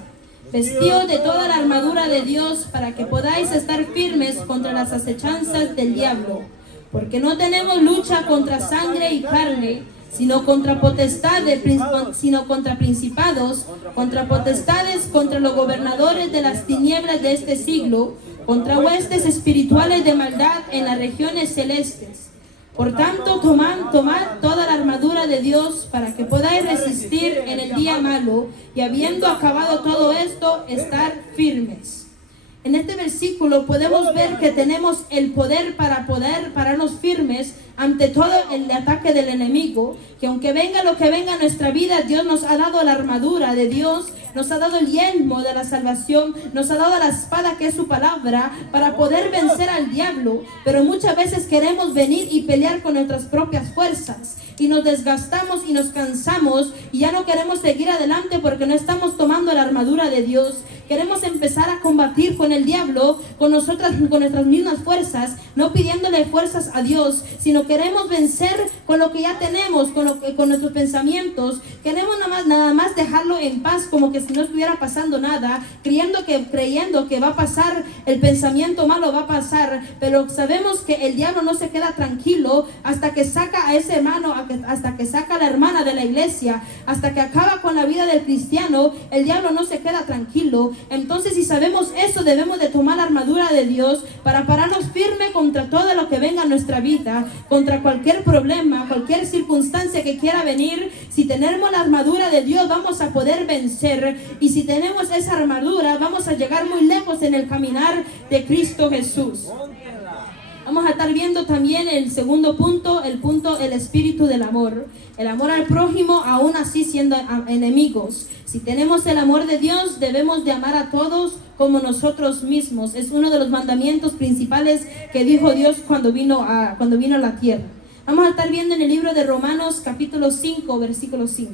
Vestíos de toda la armadura de Dios para que podáis estar firmes contra las acechanzas del diablo. Porque no tenemos lucha contra sangre y carne, sino contra principados, contra potestades, contra los gobernadores de las tinieblas de este siglo, contra huestes espirituales de maldad en las regiones celestes. Por tanto, tomad toda la armadura de Dios para que podáis resistir en el día malo y habiendo acabado todo esto, estar firmes. En este versículo podemos ver que tenemos el poder para poder pararnos firmes ante todo el ataque del enemigo, que aunque venga lo que venga en nuestra vida, Dios nos ha dado la armadura de Dios, nos ha dado el yelmo de la salvación, nos ha dado la espada que es su palabra para poder vencer al diablo. Pero muchas veces queremos venir y pelear con nuestras propias fuerzas y nos desgastamos y nos cansamos y ya no queremos seguir adelante porque no estamos tomando la armadura de Dios. Queremos empezar a combatir con el diablo, con nuestras mismas fuerzas, no pidiéndole fuerzas a Dios, sino queremos vencer con lo que ya tenemos, con nuestros pensamientos. Queremos nada más dejarlo en paz, como que si no estuviera pasando nada, creyendo que va a pasar, el pensamiento malo va a pasar, pero sabemos que el diablo no se queda tranquilo hasta que saca a ese hermano, hasta que saca a la hermana de la iglesia, hasta que acaba con la vida del cristiano. El diablo no se queda tranquilo. Entonces, si sabemos eso, debemos de tomar la armadura de Dios para pararnos firme contra todo lo que venga a nuestra vida, contra cualquier problema, cualquier circunstancia que quiera venir. Si tenemos la armadura de Dios, vamos a poder vencer. Y si tenemos esa armadura, vamos a llegar muy lejos en el caminar de Cristo Jesús. Vamos a estar viendo también el segundo punto, el espíritu del amor. El amor al prójimo, aún así siendo enemigos. Si tenemos el amor de Dios, debemos de amar a todos como nosotros mismos. Es uno de los mandamientos principales que dijo Dios cuando vino a la tierra. Vamos a estar viendo en el libro de Romanos capítulo 5, versículo 5.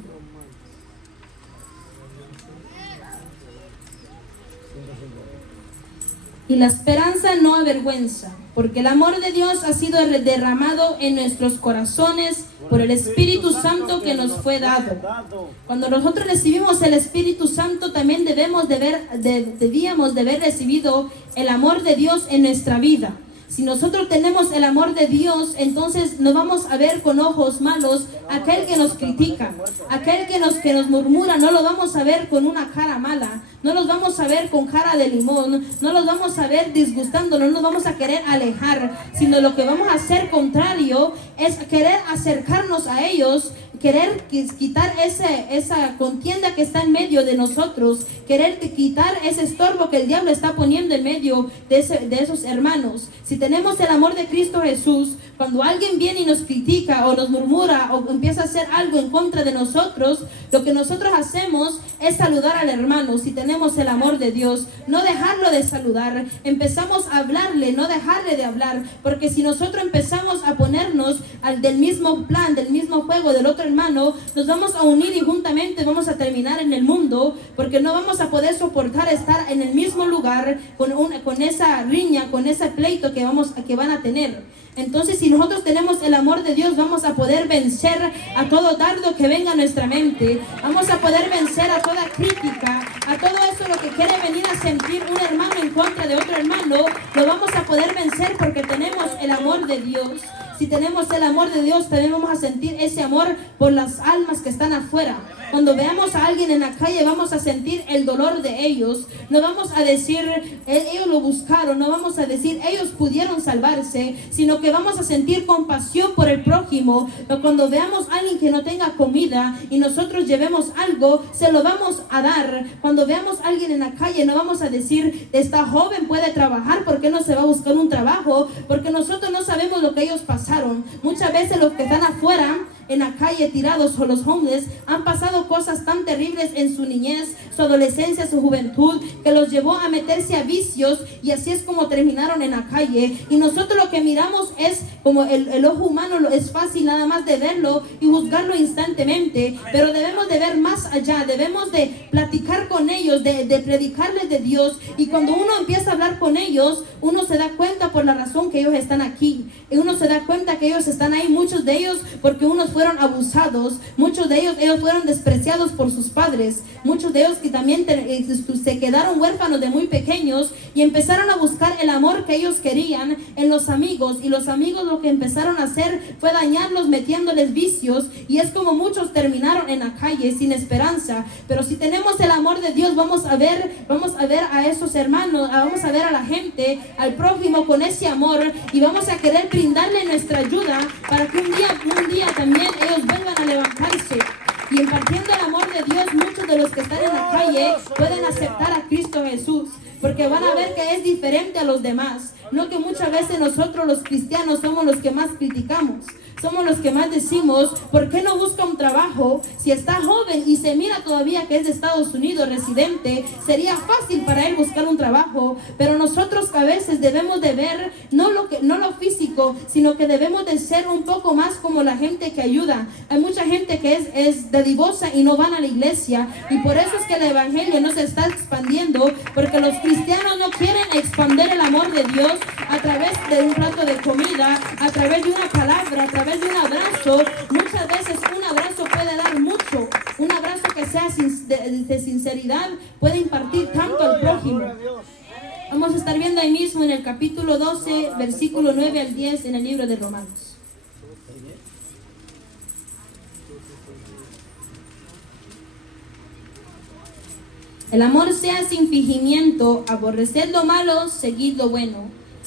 Y la esperanza no avergüenza, porque el amor de Dios ha sido derramado en nuestros corazones por el Espíritu Santo que nos fue dado. Cuando nosotros recibimos el Espíritu Santo, también debíamos de haber recibido el amor de Dios en nuestra vida. Si nosotros tenemos el amor de Dios, entonces no vamos a ver con ojos malos a aquel que nos critica, aquel que nos murmura. No lo vamos a ver con una cara mala, no los vamos a ver con cara de limón, no los vamos a ver disgustándonos, no nos vamos a querer alejar, sino lo que vamos a hacer contrario es querer acercarnos a ellos, querer quitar esa contienda que está en medio de nosotros, querer quitar ese estorbo que el diablo está poniendo en medio de esos hermanos. Si tenemos el amor de Cristo Jesús, cuando alguien viene y nos critica o nos murmura o empieza a hacer algo en contra de nosotros, lo que nosotros hacemos es saludar al hermano. Si tenemos el amor de Dios, no dejarlo de saludar, empezamos a hablarle, no dejarle de hablar, porque si nosotros empezamos a ponernos del mismo plan, del mismo juego del otro hermano, nos vamos a unir y juntamente vamos a terminar en el mundo, porque no vamos a poder soportar estar en el mismo lugar con esa riña, con ese pleito que van a tener. Entonces, si nosotros tenemos el amor de Dios, vamos a poder vencer a todo dardo que venga a nuestra mente. Vamos a poder vencer a toda crítica, a todo eso lo que quiere venir a sentir un hermano en contra de otro hermano. Lo vamos a poder vencer porque tenemos el amor de Dios. Si tenemos el amor de Dios, también vamos a sentir ese amor por las almas que están afuera. Cuando veamos a alguien en la calle, vamos a sentir el dolor de ellos. No vamos a decir, ellos lo buscaron, no vamos a decir, ellos pudieron salvarse, sino que vamos a sentir compasión por el prójimo. Pero cuando veamos a alguien que no tenga comida y nosotros llevemos algo, se lo vamos a dar. Cuando veamos a alguien en la calle, no vamos a decir, esta joven puede trabajar, ¿por qué no se va a buscar un trabajo? Porque nosotros no sabemos lo que ellos pasaron. Muchas veces los que están afuera en la calle tirados o los homeless han pasado cosas tan terribles en su niñez, su adolescencia, su juventud, que los llevó a meterse a vicios, y así es como terminaron en la calle. Y nosotros lo que miramos es como el ojo humano, es fácil nada más de verlo y juzgarlo instantemente, pero debemos de ver más allá, debemos de platicar con ellos, de predicarles de Dios. Y cuando uno empieza a hablar con ellos, uno se da cuenta por la razón que ellos están aquí, y uno se da cuenta que ellos están ahí, muchos de ellos porque unos fueron abusados, muchos de ellos fueron despreciados por sus padres, muchos de ellos que también se quedaron huérfanos de muy pequeños y empezaron a buscar el amor que ellos querían en los amigos, y los amigos lo que empezaron a hacer fue dañarlos metiéndoles vicios, y es como muchos terminaron en la calle sin esperanza. Pero si tenemos el amor de Dios, vamos a ver a esos hermanos, vamos a ver a la gente, al prójimo con ese amor, y vamos a querer brindarle nuestra ayuda para que un día también ellos vuelvan a levantarse. Y impartiendo el amor de Dios, muchos de los que están en la calle pueden aceptar a Cristo Jesús, porque van a ver que es diferente a los demás. No que muchas veces nosotros los cristianos somos los que más criticamos, somos los que más decimos, ¿por qué no busca un trabajo? Si está joven y se mira todavía que es de Estados Unidos, residente, sería fácil para él buscar un trabajo. Pero nosotros a veces debemos de ver no lo físico, sino que debemos de ser un poco más como la gente que ayuda. Hay mucha gente que es dadivosa y no van a la iglesia, y por eso es que el evangelio no se está expandiendo, porque los cristianos no quieren expandir el amor de Dios a través de un plato de comida, a través de una palabra, a través de un abrazo. Muchas veces un abrazo puede dar mucho. Un abrazo que sea de sinceridad puede impartir tanto al prójimo. Vamos a estar viendo ahí mismo en el capítulo 12, versículo 9 al 10 en el libro de Romanos. El amor sea sin fingimiento, aborreced lo malo, seguid lo bueno.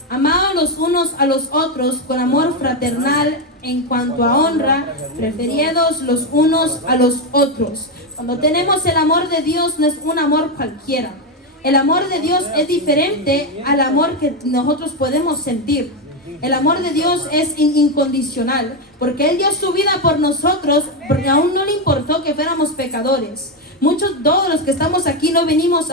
Amados los unos a los otros con amor fraternal, en cuanto a honra, preferidos los unos a los otros. Cuando tenemos el amor de Dios, no es un amor cualquiera. El amor de Dios es diferente al amor que nosotros podemos sentir. El amor de Dios es incondicional, porque Él dio su vida por nosotros, porque aún no le importó que fuéramos pecadores. Todos los que estamos aquí no venimos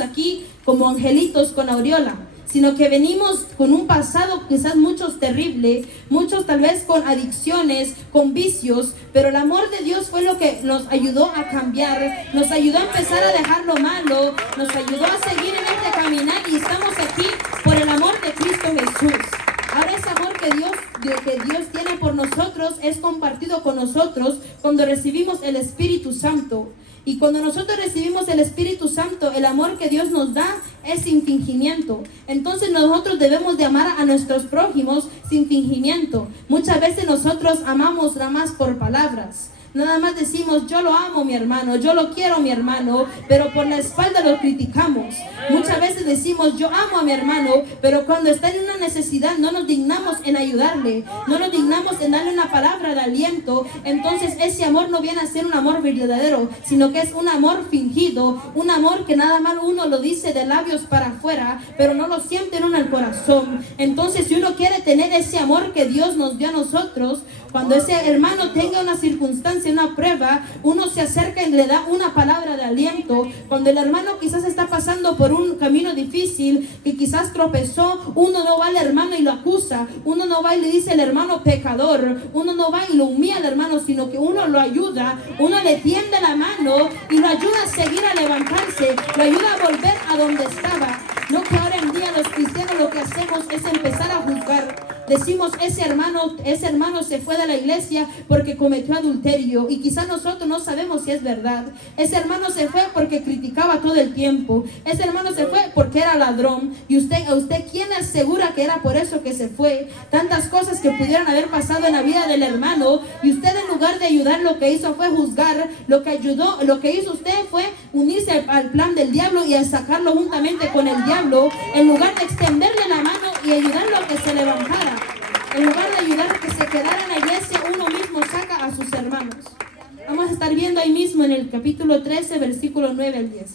aquí como angelitos con aureola, sino que venimos con un pasado quizás muchos terrible, muchos tal vez con adicciones, con vicios, pero el amor de Dios fue lo que nos ayudó a cambiar, nos ayudó a empezar a dejar lo malo, nos ayudó a seguir en este caminar y estamos aquí por el amor de Cristo Jesús. Ahora ese amor que Dios tiene por nosotros es compartido con nosotros cuando recibimos el Espíritu Santo. Y cuando nosotros recibimos el Espíritu Santo, el amor que Dios nos da es sin fingimiento. Entonces nosotros debemos de amar a nuestros prójimos sin fingimiento. Muchas veces nosotros amamos nada más por palabras. Nada más decimos, yo lo amo mi hermano, yo lo quiero mi hermano, pero por la espalda lo criticamos. Muchas veces decimos, yo amo a mi hermano, pero cuando está en una necesidad no nos dignamos en ayudarle, no nos dignamos en darle una palabra de aliento. Entonces ese amor no viene a ser un amor verdadero, sino que es un amor fingido, un amor que nada más uno lo dice de labios para afuera, pero no lo siente en el corazón. Entonces si uno quiere tener ese amor que Dios nos dio a nosotros, cuando ese hermano tenga una circunstancia, una prueba, uno se acerca y le da una palabra de aliento. Cuando el hermano quizás está pasando por un camino difícil, que quizás tropezó, uno no va al hermano y lo acusa, uno no va y le dice al hermano pecador, uno no va y lo humilla al hermano, sino que uno lo ayuda, uno le tiende la mano y lo ayuda a seguir, a levantarse, lo ayuda a volver a donde estaba. No que ahora en día los cristianos lo que hacemos es empezar a juzgar. Decimos, ese hermano se fue de la iglesia porque cometió adulterio, y quizás nosotros no sabemos si es verdad. Ese hermano se fue porque criticaba todo el tiempo. Ese hermano se fue porque era ladrón. Y usted ¿quién asegura que era por eso que se fue? Tantas cosas que pudieran haber pasado en la vida del hermano, y usted en lugar de ayudar, lo que hizo fue juzgar. Lo que hizo usted fue unirse al plan del diablo y a sacarlo juntamente con el diablo, en lugar de extenderle la mano y ayudarlo a que se levantara. En lugar de ayudar a que se quedara en la iglesia, uno mismo saca a sus hermanos. Vamos a estar viendo ahí mismo en el capítulo 13, versículo 9 al 10.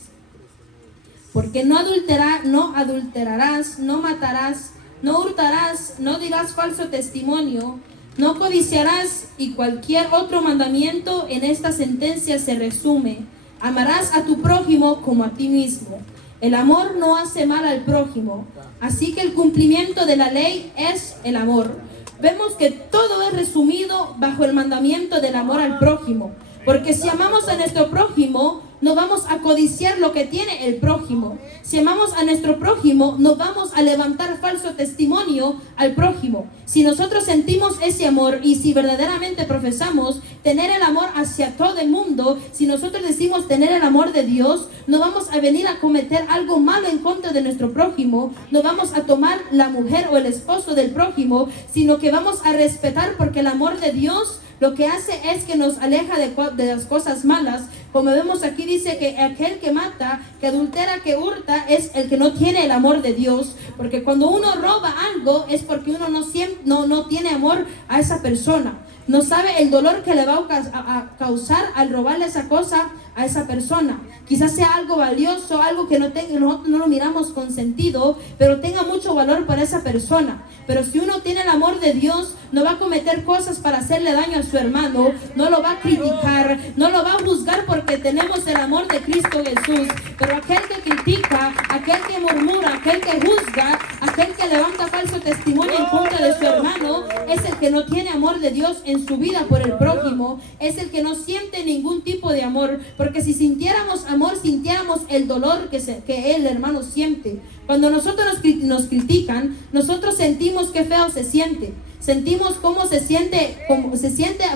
Porque no adulterarás, no matarás, no hurtarás, no dirás falso testimonio, no codiciarás, y cualquier otro mandamiento en esta sentencia se resume: amarás a tu prójimo como a ti mismo. El amor no hace mal al prójimo, así que el cumplimiento de la ley es el amor. Vemos que todo es resumido bajo el mandamiento del amor al prójimo, porque si amamos a nuestro prójimo, no vamos a codiciar lo que tiene el prójimo. Si amamos a nuestro prójimo, no vamos a levantar falso testimonio al prójimo. Si nosotros sentimos ese amor y si verdaderamente profesamos tener el amor hacia todo el mundo, si nosotros decimos tener el amor de Dios, no vamos a venir a cometer algo malo en contra de nuestro prójimo, no vamos a tomar la mujer o el esposo del prójimo, sino que vamos a respetar, porque el amor de Dios lo que hace es que nos aleja de las cosas malas. Como vemos aquí, dice que aquel que mata, que adultera, que hurta, es el que no tiene el amor de Dios. Porque cuando uno roba algo es porque uno no tiene amor a esa persona. No sabe el dolor que le va a causar al robarle esa cosa a esa persona. Quizás sea algo valioso, algo que nosotros no lo miramos con sentido, pero tenga mucho valor para esa persona. Pero si uno tiene el amor de Dios, no va a cometer cosas para hacerle daño a su hermano, no lo va a criticar, no lo va a juzgar, porque tenemos el amor de Cristo Jesús. Pero aquel que critica, aquel que murmura, aquel que juzga, aquel que levanta falso testimonio en contra de su hermano, es el que no tiene amor de Dios en su vida por el prójimo, es el que no siente ningún tipo de amor. Porque si sintiéramos amor, sintiéramos el dolor que el hermano siente. Cuando nosotros nos critican, nosotros sentimos qué feo se siente. Sentimos cómo se siente,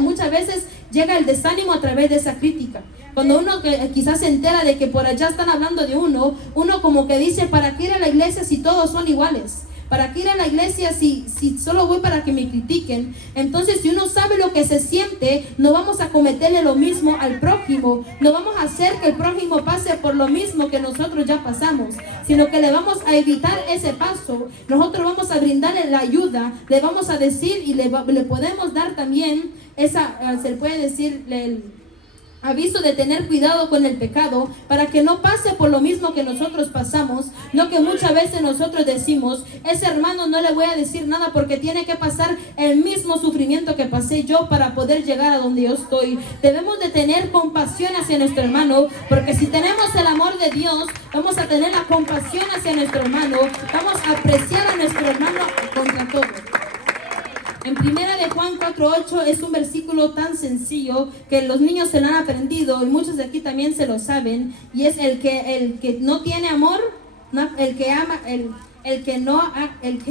muchas veces llega el desánimo a través de esa crítica. Cuando uno quizás se entera de que por allá están hablando de uno como que dice, ¿para qué ir a la iglesia si todos son iguales? ¿Para qué ir a la iglesia si solo voy para que me critiquen? Entonces, si uno sabe lo que se siente, no vamos a cometerle lo mismo al prójimo. No vamos a hacer que el prójimo pase por lo mismo que nosotros ya pasamos, sino que le vamos a evitar ese paso. Nosotros vamos a brindarle la ayuda, le vamos a decir y le podemos dar también se le puede decir el aviso de tener cuidado con el pecado, para que no pase por lo mismo que nosotros pasamos. No que muchas veces nosotros decimos, ese hermano no le voy a decir nada porque tiene que pasar el mismo sufrimiento que pasé yo para poder llegar a donde yo estoy. Debemos de tener compasión hacia nuestro hermano, porque si tenemos el amor de Dios, vamos a tener la compasión hacia nuestro hermano, vamos a apreciar a nuestro hermano contra todo. En primera de Juan 4:8 es un versículo tan sencillo que los niños se lo han aprendido y muchos de aquí también se lo saben, y es el que no tiene amor, el que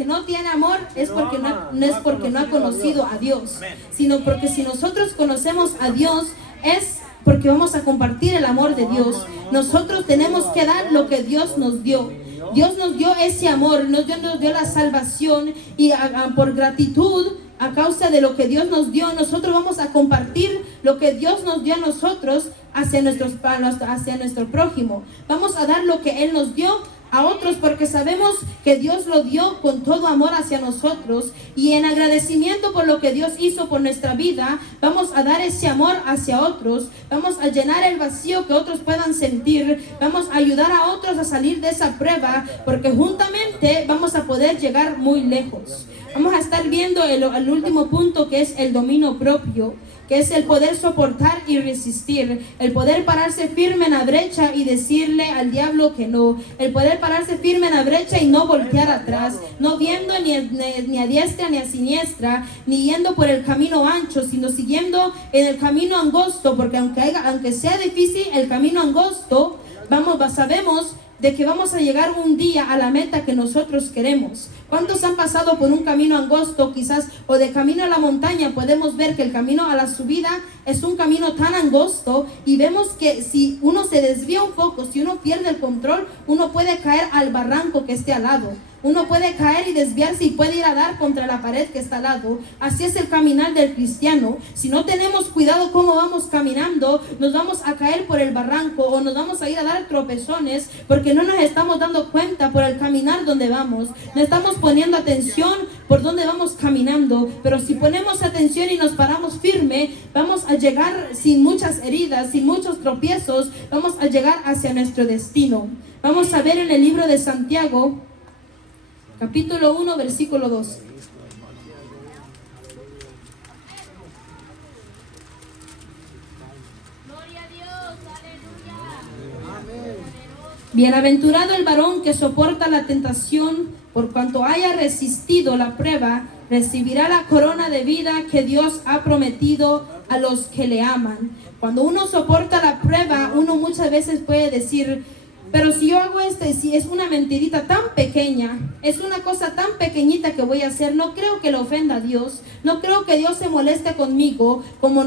no tiene amor es porque no ha conocido a Dios, sino porque si nosotros conocemos a Dios es porque vamos a compartir el amor de Dios. Nosotros tenemos que dar lo que Dios nos dio. Dios nos dio ese amor, nos dio la salvación, y por gratitud, a causa de lo que Dios nos dio, nosotros vamos a compartir lo que Dios nos dio a nosotros hacia nuestro prójimo. Vamos a dar lo que Él nos dio a otros, porque sabemos que Dios lo dio con todo amor hacia nosotros, y en agradecimiento por lo que Dios hizo por nuestra vida, vamos a dar ese amor hacia otros, vamos a llenar el vacío que otros puedan sentir, vamos a ayudar a otros a salir de esa prueba, porque juntamente vamos a poder llegar muy lejos. Vamos a estar viendo el último punto, que es el dominio propio, que es el poder soportar y resistir, el poder pararse firme en la brecha y decirle al diablo que no, el poder pararse firme en la brecha y no voltear atrás, no viendo ni a diestra ni a siniestra, ni yendo por el camino ancho, sino siguiendo en el camino angosto, porque aunque sea difícil el camino angosto, sabemos de que vamos a llegar un día a la meta que nosotros queremos. ¿Cuántos han pasado por un camino angosto quizás, o de camino a la montaña? Podemos ver que el camino a la subida es un camino tan angosto, y vemos que si uno se desvía un poco, si uno pierde el control, uno puede caer al barranco que esté al lado. Uno puede caer y desviarse y puede ir a dar contra la pared que está al lado. Así es el caminar del cristiano. Si no tenemos cuidado cómo vamos caminando, nos vamos a caer por el barranco, o nos vamos a ir a dar tropezones, porque no nos estamos dando cuenta por el caminar donde vamos. No estamos poniendo atención por dónde vamos caminando. Pero si ponemos atención y nos paramos firme, vamos a llegar sin muchas heridas, sin muchos tropiezos, vamos a llegar hacia nuestro destino. Vamos a ver en el libro de Santiago, capítulo 1, versículo 2. Gloria a Dios, aleluya. Bienaventurado el varón que soporta la tentación, por cuanto haya resistido la prueba, recibirá la corona de vida que Dios ha prometido a los que le aman. Cuando uno soporta la prueba, uno muchas veces puede decir, pero si yo hago si es una mentirita tan pequeña, es una cosa tan pequeñita que voy a hacer, no creo que le ofenda a Dios, no creo que Dios se moleste conmigo, como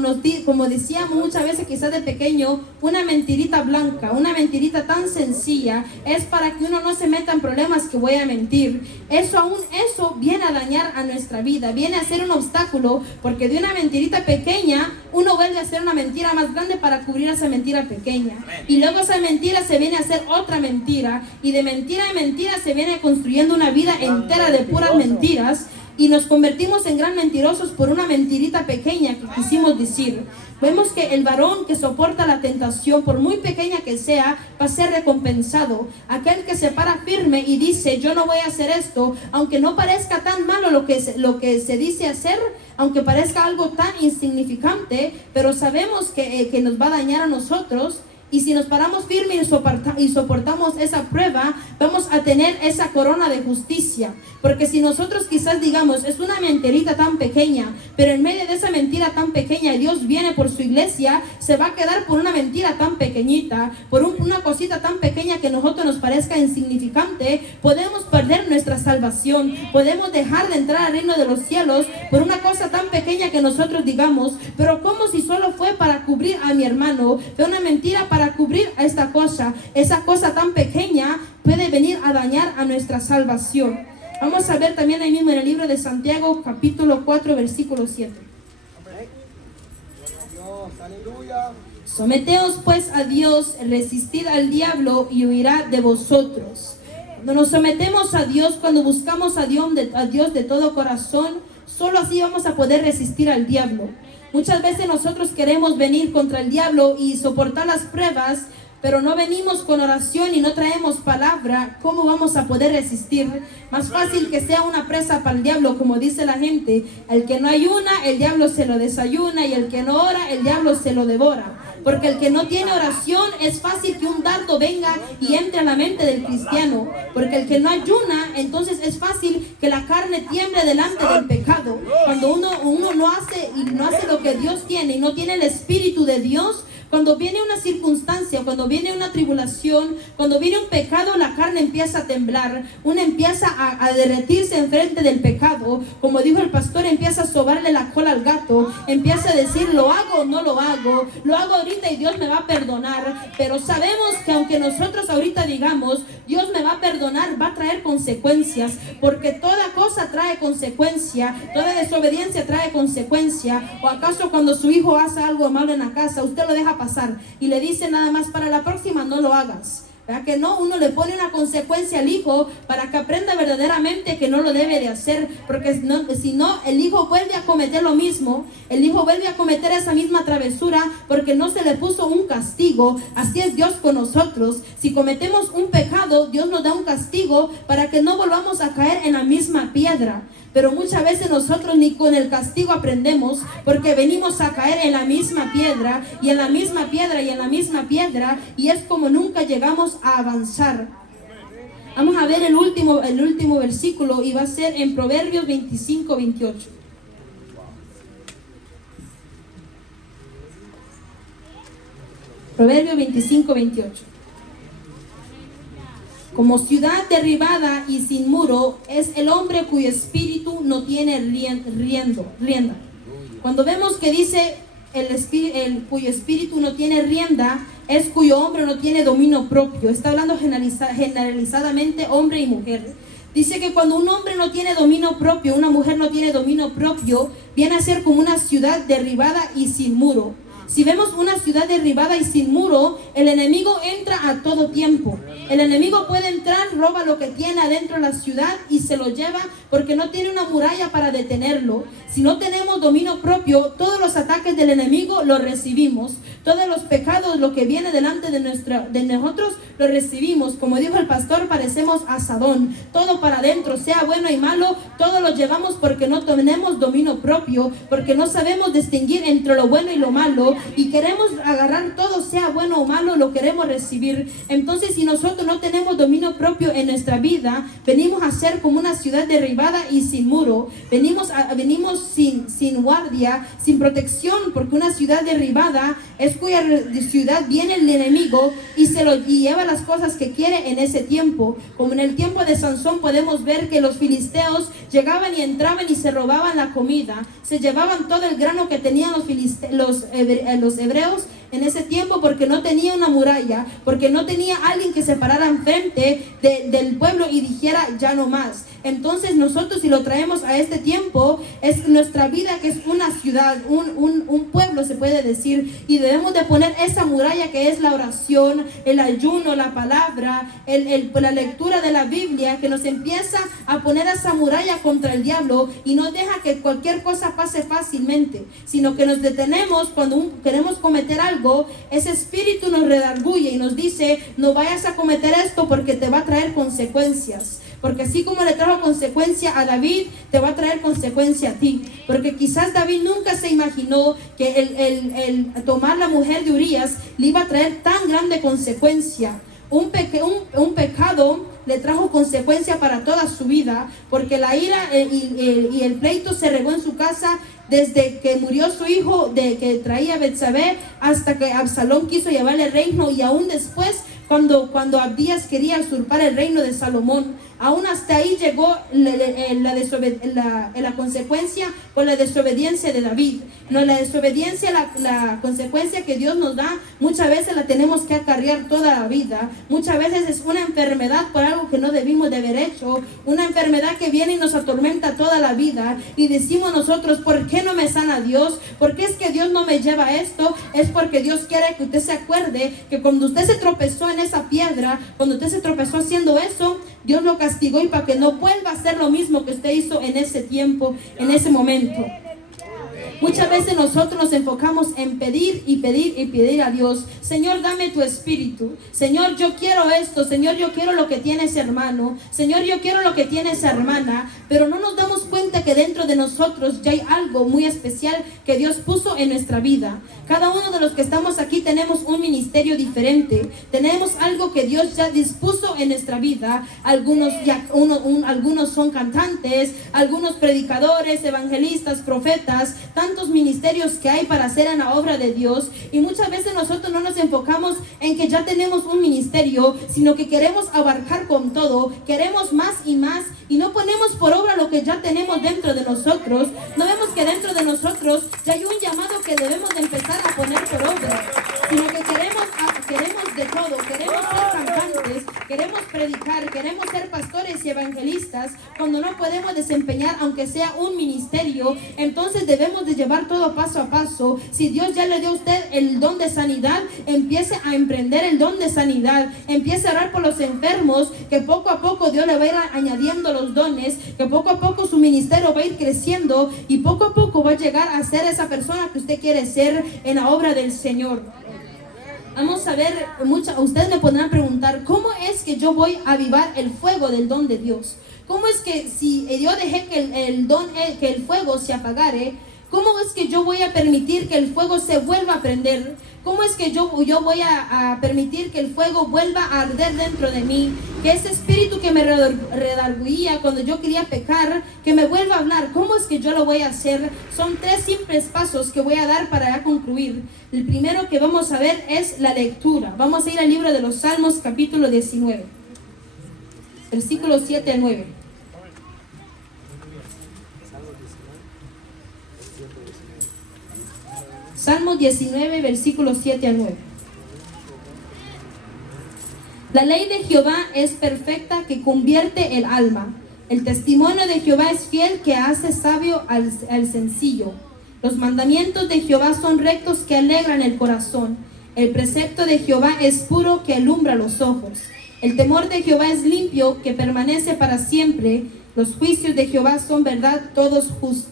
decíamos muchas veces quizás de pequeño, una mentirita blanca, una mentirita tan sencilla, es para que uno no se meta en problemas que voy a mentir. Eso viene a dañar a nuestra vida, viene a ser un obstáculo, porque de una mentirita pequeña, uno vuelve a hacer una mentira más grande para cubrir esa mentira pequeña, y luego esa mentira se viene a hacer otra mentira, y de mentira en mentira se viene construyendo una vida entera de puras mentiras, y nos convertimos en gran mentirosos por una mentirita pequeña que quisimos decir. Vemos que el varón que soporta la tentación, por muy pequeña que sea, va a ser recompensado. Aquel que se para firme y dice, yo no voy a hacer esto, aunque no parezca tan malo lo que se dice hacer, aunque parezca algo tan insignificante, pero sabemos que nos va a dañar a nosotros. Y si nos paramos firmes y soportamos esa prueba, vamos a tener esa corona de justicia. Porque si nosotros quizás digamos, es una mentirita tan pequeña, pero en medio de esa mentira tan pequeña Dios viene por su iglesia, se va a quedar por una mentira tan pequeñita, por una cosita tan pequeña que a nosotros nos parezca insignificante, podemos perder nuestra salvación, podemos dejar de entrar al reino de los cielos por una cosa tan pequeña que nosotros digamos, pero como si solo fue para cubrir a mi hermano, fue una mentira para cubrir a esa cosa tan pequeña puede venir a dañar a nuestra salvación. Vamos a ver también ahí mismo en el libro de Santiago, capítulo 4, versículo 7. Dios, aleluya. Someteos pues a Dios, resistid al diablo y huirá de vosotros. Cuando nos sometemos a Dios, cuando buscamos a Dios de todo corazón, solo así vamos a poder resistir al diablo. Muchas veces nosotros queremos venir contra el diablo y soportar las pruebas, pero no venimos con oración y no traemos palabra. ¿Cómo vamos a poder resistir? Más fácil que sea una presa para el diablo, como dice la gente. El que no ayuna, el diablo se lo desayuna, y el que no ora, el diablo se lo devora. Porque el que no tiene oración, es fácil que un dardo venga y entre a la mente del cristiano. Porque el que no ayuna, entonces es fácil que la carne tiemble delante del pecado. Cuando uno no hace lo que Dios tiene y no tiene el Espíritu de Dios, cuando viene una circunstancia, cuando viene una tribulación, cuando viene un pecado, la carne empieza a temblar. Uno empieza a derretirse enfrente del pecado. Como dijo el pastor, empieza a sobarle la cola al gato. Empieza a decir, ¿lo hago o no lo hago? Lo hago ahorita y Dios me va a perdonar. Pero sabemos que aunque nosotros ahorita digamos, Dios me va a perdonar, va a traer consecuencias. Porque toda cosa trae consecuencia. Toda desobediencia trae consecuencia. ¿O acaso cuando su hijo hace algo malo en la casa, usted lo deja pasar y le dice nada más, para la próxima no lo hagas? ¿Verdad que no? Uno le pone una consecuencia al hijo para que aprenda verdaderamente que no lo debe de hacer, porque si no, el hijo vuelve a cometer lo mismo, el hijo vuelve a cometer esa misma travesura porque no se le puso un castigo. Así es Dios con nosotros. Si cometemos un pecado, Dios nos da un castigo para que no volvamos a caer en la misma piedra. Pero muchas veces nosotros ni con el castigo aprendemos, porque venimos a caer en la misma piedra, y en la misma piedra, y en la misma piedra, y es como nunca llegamos a avanzar. Vamos a ver el último versículo, y va a ser en Proverbios 25, 28. Proverbios 25, 28. Como ciudad derribada y sin muro es el hombre cuyo espíritu no tiene rienda. Cuando vemos que dice cuyo espíritu no tiene rienda, es cuyo hombre no tiene dominio propio. Está hablando generalizadamente hombre y mujer. Dice que cuando un hombre no tiene dominio propio, una mujer no tiene dominio propio, viene a ser como una ciudad derribada y sin muro. Si vemos una ciudad derribada y sin muro, el enemigo entra a todo tiempo. El enemigo puede entrar, roba lo que tiene adentro de la ciudad y se lo lleva porque no tiene una muralla para detenerlo. Si no tenemos dominio propio, todos los ataques del enemigo los recibimos. Todos los pecados, lo que viene delante de nosotros, lo recibimos. Como dijo el pastor, parecemos asadón. Todo para adentro, sea bueno y malo, todo lo llevamos porque no tenemos dominio propio, porque no sabemos distinguir entre lo bueno y lo malo, y queremos agarrar todo, sea bueno o malo, lo queremos recibir. Entonces, si nosotros no tenemos dominio propio en nuestra vida, venimos a ser como una ciudad derribada y sin muro. Venimos sin guardia, sin protección, porque una ciudad derribada es cuya ciudad viene el enemigo y lleva las cosas que quiere en ese tiempo. Como en el tiempo de Sansón podemos ver que los filisteos llegaban y entraban y se robaban la comida, se llevaban todo el grano que tenían los hebreos en ese tiempo, porque no tenía una muralla, porque no tenía alguien que se parara enfrente del pueblo y dijera ya no más. Entonces nosotros, si lo traemos a este tiempo, es nuestra vida que es una ciudad, un pueblo se puede decir, y debemos de poner esa muralla que es la oración, el ayuno, la palabra, la lectura de la Biblia, que nos empieza a poner esa muralla contra el diablo y no deja que cualquier cosa pase fácilmente, sino que nos detenemos cuando queremos cometer algo. Ese espíritu nos redarguye y nos dice, no vayas a cometer esto porque te va a traer consecuencias. Porque así como le trajo consecuencia a David, te va a traer consecuencia a ti. Porque quizás David nunca se imaginó que el tomar la mujer de Urías le iba a traer tan grande consecuencia. Un pecado le trajo consecuencia para toda su vida, porque la ira y el pleito se regó en su casa desde que murió su hijo, de que traía Betsabé, hasta que Absalón quiso llevarle el reino, y aún después cuando Abdías quería usurpar el reino de Salomón. Aún hasta ahí llegó la consecuencia por la desobediencia de David. No, la desobediencia, la consecuencia que Dios nos da, muchas veces la tenemos que acarrear toda la vida. Muchas veces es una enfermedad por algo que no debimos de haber hecho, una enfermedad que viene y nos atormenta toda la vida, y decimos nosotros, ¿por qué no me sana Dios? ¿Por qué es que Dios no me lleva a esto? Es porque Dios quiere que usted se acuerde que cuando usted se tropezó en esa piedra, cuando usted se tropezó haciendo eso, Dios lo castigó, y para que no vuelva a hacer lo mismo que usted hizo en ese tiempo, en ese momento. Muchas veces nosotros nos enfocamos en pedir y pedir y pedir a Dios: Señor, dame tu espíritu. Señor, yo quiero esto. Señor, yo quiero lo que tiene ese hermano. Señor, yo quiero lo que tiene esa hermana. Pero no nos damos cuenta que dentro de nosotros ya hay algo muy especial que Dios puso en nuestra vida. Cada uno de los que estamos aquí tenemos un ministerio diferente. Tenemos algo que Dios ya dispuso en nuestra vida. Algunos son cantantes, algunos predicadores, evangelistas, profetas, tantos ministerios que hay para hacer en la obra de Dios. Y muchas veces nosotros no nos enfocamos en que ya tenemos un ministerio, sino que queremos abarcar con todo, queremos más, y no ponemos por obra lo que ya tenemos dentro de nosotros. No vemos que dentro de nosotros ya hay un llamado que debemos de empezar a poner por obra, sino que queremos de todo. Queremos ser cantantes, queremos predicar, queremos ser pastores y evangelistas, cuando no podemos desempeñar aunque sea un ministerio. Entonces debemos de llevar todo paso a paso. Si Dios ya le dio a usted el don de sanidad, empiece a emprender el don de sanidad, empiece a orar por los enfermos, que poco a poco Dios le va a ir añadiendo los dones, que poco a poco su ministerio va a ir creciendo, y poco a poco va a llegar a ser esa persona que usted quiere ser en la obra del Señor. Vamos a ver, ustedes me podrán preguntar: ¿cómo es que yo voy a avivar el fuego del don de Dios? ¿Cómo es que si yo dejé que el fuego se apagare, cómo es que yo voy a permitir que el fuego se vuelva a prender? ¿Cómo es que yo voy a permitir que el fuego vuelva a arder dentro de mí? Que ese espíritu que me redarguía cuando yo quería pecar, que me vuelva a hablar. ¿Cómo es que yo lo voy a hacer? Son 3 simples pasos que voy a dar para ya concluir. El primero que vamos a ver es la lectura. Vamos a ir al libro de los Salmos, capítulo 19, versículos 7 al 9. Salmo 19, versículos 7 al 9. La ley de Jehová es perfecta, que convierte el alma. El testimonio de Jehová es fiel, que hace sabio al sencillo. Los mandamientos de Jehová son rectos, que alegran el corazón. El precepto de Jehová es puro, que alumbra los ojos. El temor de Jehová es limpio, que permanece para siempre. Los juicios de Jehová son verdad, todos justos.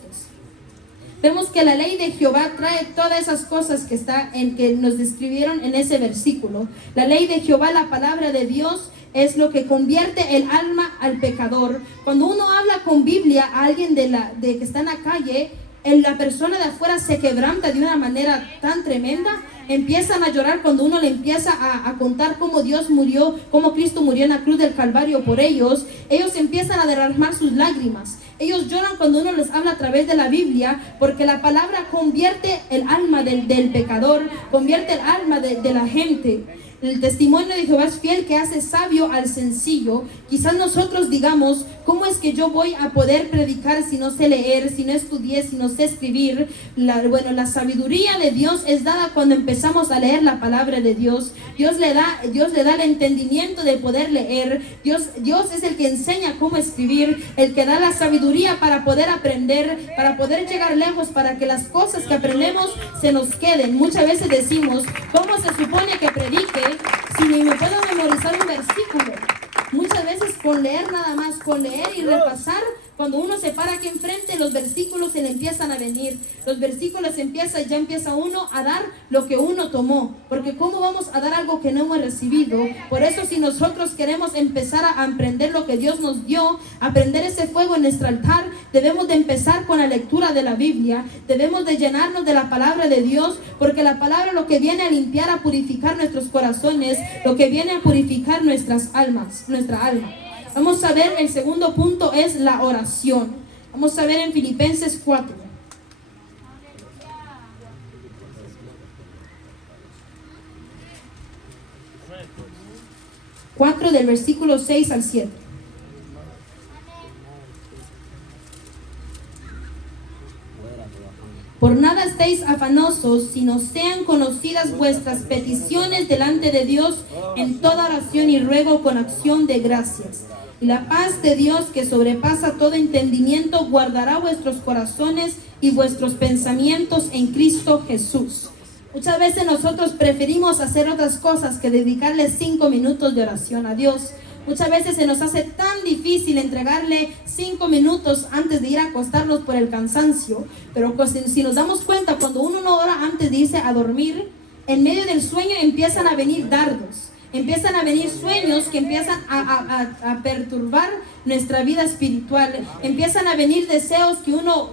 Vemos que la ley de Jehová trae todas esas cosas que nos describieron en ese versículo. La ley de Jehová, la palabra de Dios, es lo que convierte el alma al pecador. Cuando uno habla con Biblia a alguien que está en la calle, la persona de afuera se quebranta de una manera tan tremenda. Empiezan a llorar cuando uno le empieza a contar cómo Dios murió, cómo Cristo murió en la cruz del Calvario por ellos. Ellos empiezan a derramar sus lágrimas. Ellos lloran cuando uno les habla a través de la Biblia, porque la palabra convierte el alma del pecador, convierte el alma de la gente. El testimonio de Jehová es fiel, que hace sabio al sencillo. Quizás nosotros digamos: ¿cómo es que yo voy a poder predicar si no sé leer, si no estudié, si no sé escribir? La sabiduría de Dios es dada cuando empezamos a leer la palabra de Dios. Dios le da el entendimiento de poder leer. Dios es el que enseña cómo escribir, el que da la sabiduría para poder aprender, para poder llegar lejos, para que las cosas que aprendemos se nos queden. Muchas veces decimos: ¿cómo se supone que predique si ni me puedo memorizar un versículo? Muchas veces con leer nada más, con leer y repasar, cuando uno se para aquí enfrente, los versículos se le empiezan a venir. Los versículos ya empieza uno a dar lo que uno tomó. Porque ¿cómo vamos a dar algo que no hemos recibido? Por eso, si nosotros queremos empezar a aprender lo que Dios nos dio, aprender ese fuego en nuestro altar, debemos de empezar con la lectura de la Biblia. Debemos de llenarnos de la palabra de Dios, porque la palabra lo que viene a limpiar, a purificar nuestros corazones, lo que viene a purificar nuestra alma. Vamos a ver, el segundo punto es la oración. Vamos a ver en Filipenses 4. 4 del versículo 6 al 7. estéis afanosos, sino sean conocidas vuestras peticiones delante de Dios en toda oración y ruego con acción de gracias. Y la paz de Dios, que sobrepasa todo entendimiento, guardará vuestros corazones y vuestros pensamientos en Cristo Jesús. Muchas veces nosotros preferimos hacer otras cosas que dedicarle 5 minutos de oración a Dios. Muchas veces se nos hace tan difícil entregarle 5 minutos antes de ir a acostarnos por el cansancio. Pero pues, si nos damos cuenta, cuando uno no ora antes de irse a dormir, en medio del sueño empiezan a venir dardos. Empiezan a venir sueños que empiezan a perturbar nuestra vida espiritual. Empiezan a venir deseos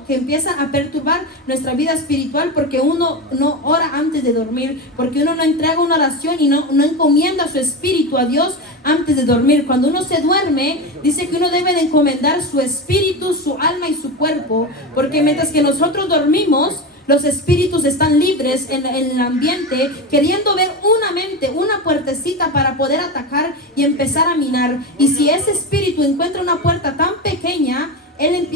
que empiezan a perturbar nuestra vida espiritual porque uno no ora antes de dormir, porque uno no entrega una oración y no encomienda su espíritu a Dios antes de dormir. Cuando uno se duerme, dice que uno debe de encomendar su espíritu, su alma y su cuerpo, porque mientras que nosotros dormimos, los espíritus están libres en el ambiente, queriendo ver una puertecita para poder atacar y empezar a minar. Y si ese espíritu encuentra una puerta tan pequeña, él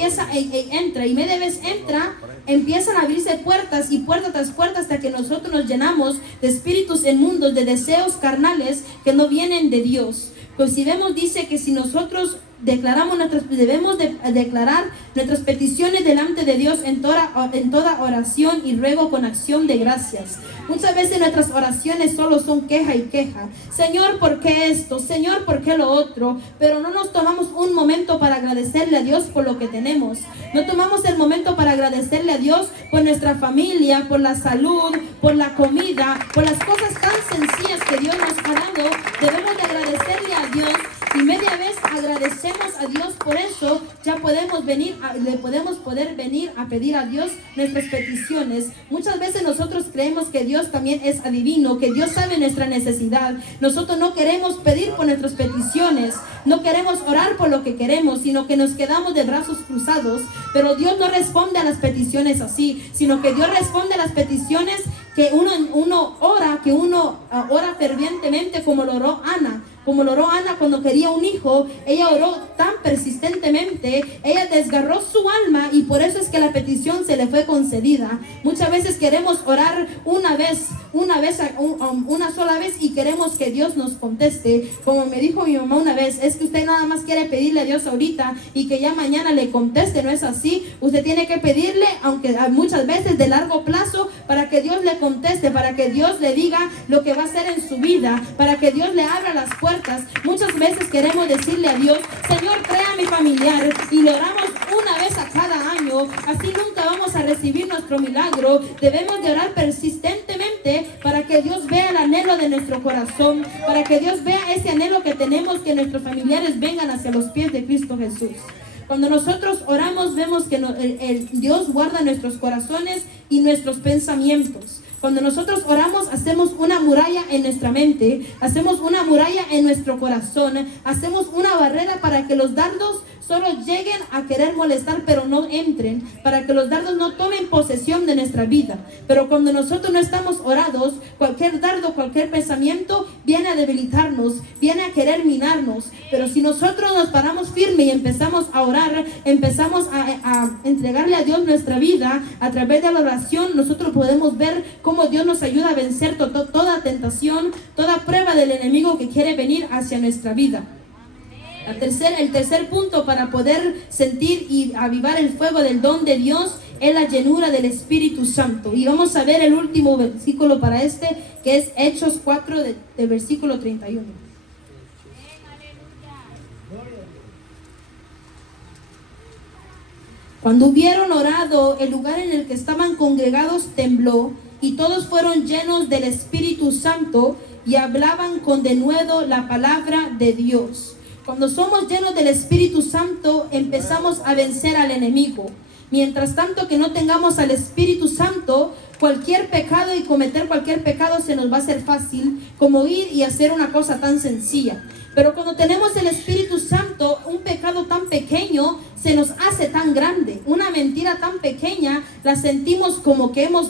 entra, y media vez entra, empiezan a abrirse puertas y puerta tras puerta hasta que nosotros nos llenamos de espíritus inmundos, de deseos carnales que no vienen de Dios. Pues si vemos, dice que si nosotros debemos de declarar nuestras peticiones delante de Dios en toda oración y ruego con acción de gracias. Muchas veces nuestras oraciones solo son queja y queja. Señor, ¿por qué esto? Señor, ¿por qué lo otro? Pero no nos tomamos un momento para agradecerle a Dios por lo que tenemos. No tomamos el momento para agradecerle a Dios por nuestra familia, por la salud, por la comida, por las cosas tan sencillas que Dios nos ha dado. Debemos de agradecerle a Dios. Y media vez agradecemos a Dios por eso, ya podemos poder venir a pedir a Dios nuestras peticiones. Muchas veces nosotros creemos que Dios también es adivino, que Dios sabe nuestra necesidad. Nosotros no queremos pedir por nuestras peticiones, no queremos orar por lo que queremos, sino que nos quedamos de brazos cruzados. Pero Dios no responde a las peticiones así, sino que Dios responde a las peticiones que uno ora fervientemente, como lo oró Ana. Como lo oró Ana cuando quería un hijo, ella oró tan persistentemente, ella desgarró su alma y por eso es que la petición se le fue concedida. Muchas veces queremos orar una sola vez y queremos que Dios nos conteste. Como me dijo mi mamá una vez, es que usted nada más quiere pedirle a Dios ahorita y que ya mañana le conteste. No es así. Usted tiene que pedirle, aunque muchas veces de largo plazo, para que Dios le conteste, para que Dios le diga lo que va a hacer en su vida, para que Dios le abra las puertas. Muchas veces queremos decirle a Dios, Señor, crea mi familiar, y le oramos una vez a cada año. Así nunca vamos a recibir nuestro milagro. Debemos de orar persistentemente para que Dios vea el anhelo de nuestro corazón, para que Dios vea ese anhelo que tenemos, que nuestros familiares vengan hacia los pies de Cristo Jesús. Cuando nosotros oramos, vemos que Dios guarda nuestros corazones y nuestros pensamientos. Cuando nosotros oramos, hacemos una muralla en nuestra mente, hacemos una muralla en nuestro corazón, hacemos una barrera para que los dardos solo lleguen a querer molestar, pero no entren, para que los dardos no tomen posesión de nuestra vida. Pero cuando nosotros no estamos orados, cualquier dardo, cualquier pensamiento viene a debilitarnos, viene a querer minarnos. Pero si nosotros nos paramos firme y empezamos a orar, empezamos a entregarle a Dios nuestra vida, a través de la oración, nosotros podemos ver cómo Dios nos ayuda a vencer toda tentación, toda prueba del enemigo que quiere venir hacia nuestra vida. El tercer punto para poder sentir y avivar el fuego del don de Dios es la llenura del Espíritu Santo. Y vamos a ver el último versículo para que es Hechos 4, del versículo 31. Cuando hubieron orado, el lugar en el que estaban congregados tembló, y todos fueron llenos del Espíritu Santo y hablaban con denuedo la palabra de Dios. Cuando somos llenos del Espíritu Santo, empezamos a vencer al enemigo. Mientras tanto que no tengamos al Espíritu Santo, cualquier pecado y cometer cualquier pecado se nos va a hacer fácil, como ir y hacer una cosa tan sencilla. Pero cuando tenemos el Espíritu Santo, un pecado tan pequeño se nos hace tan grande. Una mentira tan pequeña la sentimos como que hemos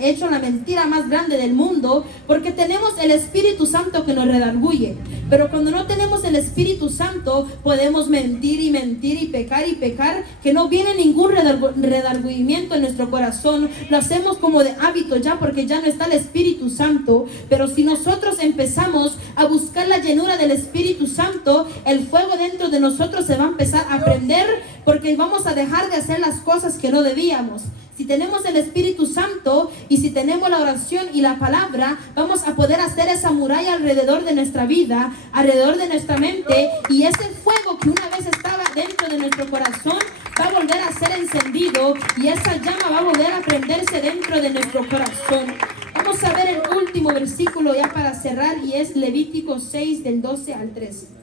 hecho la mentira más grande del mundo, porque tenemos el Espíritu Santo que nos redarguye. Pero cuando no tenemos el Espíritu Santo, podemos mentir y mentir y pecar, que no viene ningún redargüimiento en nuestro corazón. Lo hacemos como de hábito ya, porque ya no está el Espíritu Santo. Pero si nosotros empezamos a buscar la llenura del Espíritu Santo, el fuego dentro de nosotros se va a empezar a prender, porque vamos a dejar de hacer las cosas que no debíamos. Si tenemos el Espíritu Santo y si tenemos la oración y la palabra, vamos a poder hacer esa muralla alrededor de nuestra vida, alrededor de nuestra mente, y ese fuego que una vez estaba dentro de nuestro corazón va a volver a ser encendido, y esa llama va a volver a prenderse dentro de nuestro corazón. Vamos a ver el último versículo ya para cerrar, y es Levítico 6 del 12 al 13.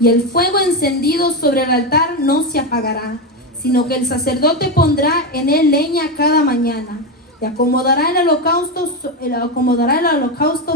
Y el fuego encendido sobre el altar no se apagará, sino que el sacerdote pondrá en él leña cada mañana, y acomodará el holocausto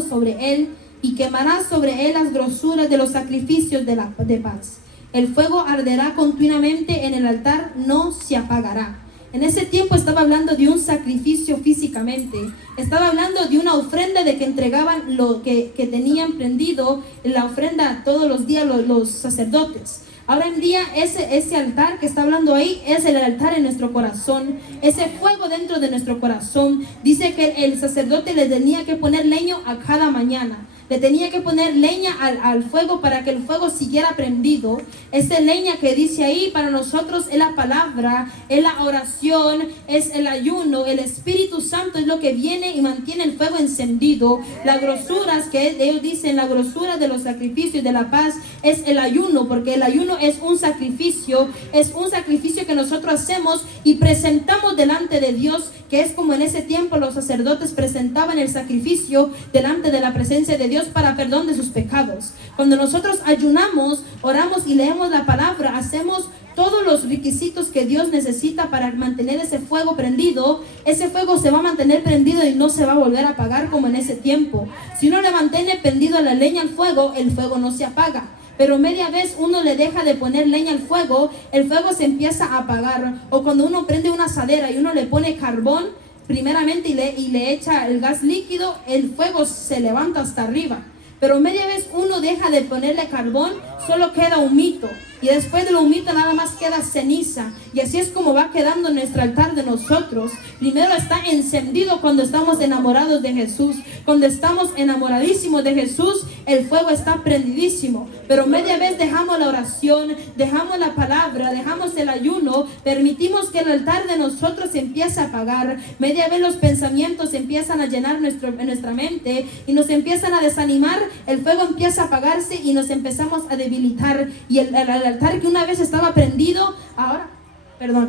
sobre él, y quemará sobre él las grosuras de los sacrificios de paz. El fuego arderá continuamente en el altar, no se apagará. En ese tiempo estaba hablando de un sacrificio físicamente. Estaba hablando de una ofrenda, de que entregaban lo que tenían prendido, la ofrenda todos los días los sacerdotes. Ahora en día ese altar que está hablando ahí es el altar en nuestro corazón, ese fuego dentro de nuestro corazón. Dice que el sacerdote le tenía que poner leño a cada mañana. Le tenía que poner leña al fuego para que el fuego siguiera prendido. Esa leña que dice ahí para nosotros es la palabra, es la oración, es el ayuno. El Espíritu Santo es lo que viene y mantiene el fuego encendido. Las grosuras que ellos dicen, la grosura de los sacrificios de la paz es el ayuno, porque el ayuno es un sacrificio que nosotros hacemos y presentamos delante de Dios, que es como en ese tiempo los sacerdotes presentaban el sacrificio delante de la presencia de Dios para perdón de sus pecados. Cuando nosotros ayunamos, oramos y leemos la palabra, hacemos todos los requisitos que Dios necesita para mantener ese fuego prendido. Ese fuego se va a mantener prendido y no se va a volver a apagar como en ese tiempo. Si uno le mantiene prendido la leña al fuego, el fuego no se apaga. Pero media vez uno le deja de poner leña al fuego, el fuego se empieza a apagar. O cuando uno prende una asadera y uno le pone carbón primeramente y le echa el gas líquido, el fuego se levanta hasta arriba. Pero media vez uno deja de ponerle carbón, solo queda humito. Y después del humito nada más queda ceniza. Y así es como va quedando nuestro altar de nosotros. Primero está encendido cuando estamos enamorados de Jesús. Cuando estamos enamoradísimos de Jesús, el fuego está prendidísimo. Pero media vez dejamos la oración, dejamos la palabra, dejamos el ayuno, permitimos que el altar de nosotros se empiece a apagar. Media vez los pensamientos empiezan a llenar nuestra mente y nos empiezan a desanimar. El fuego empieza a apagarse y nos empezamos a debilitar. Y el altar que una vez estaba prendido, ahora,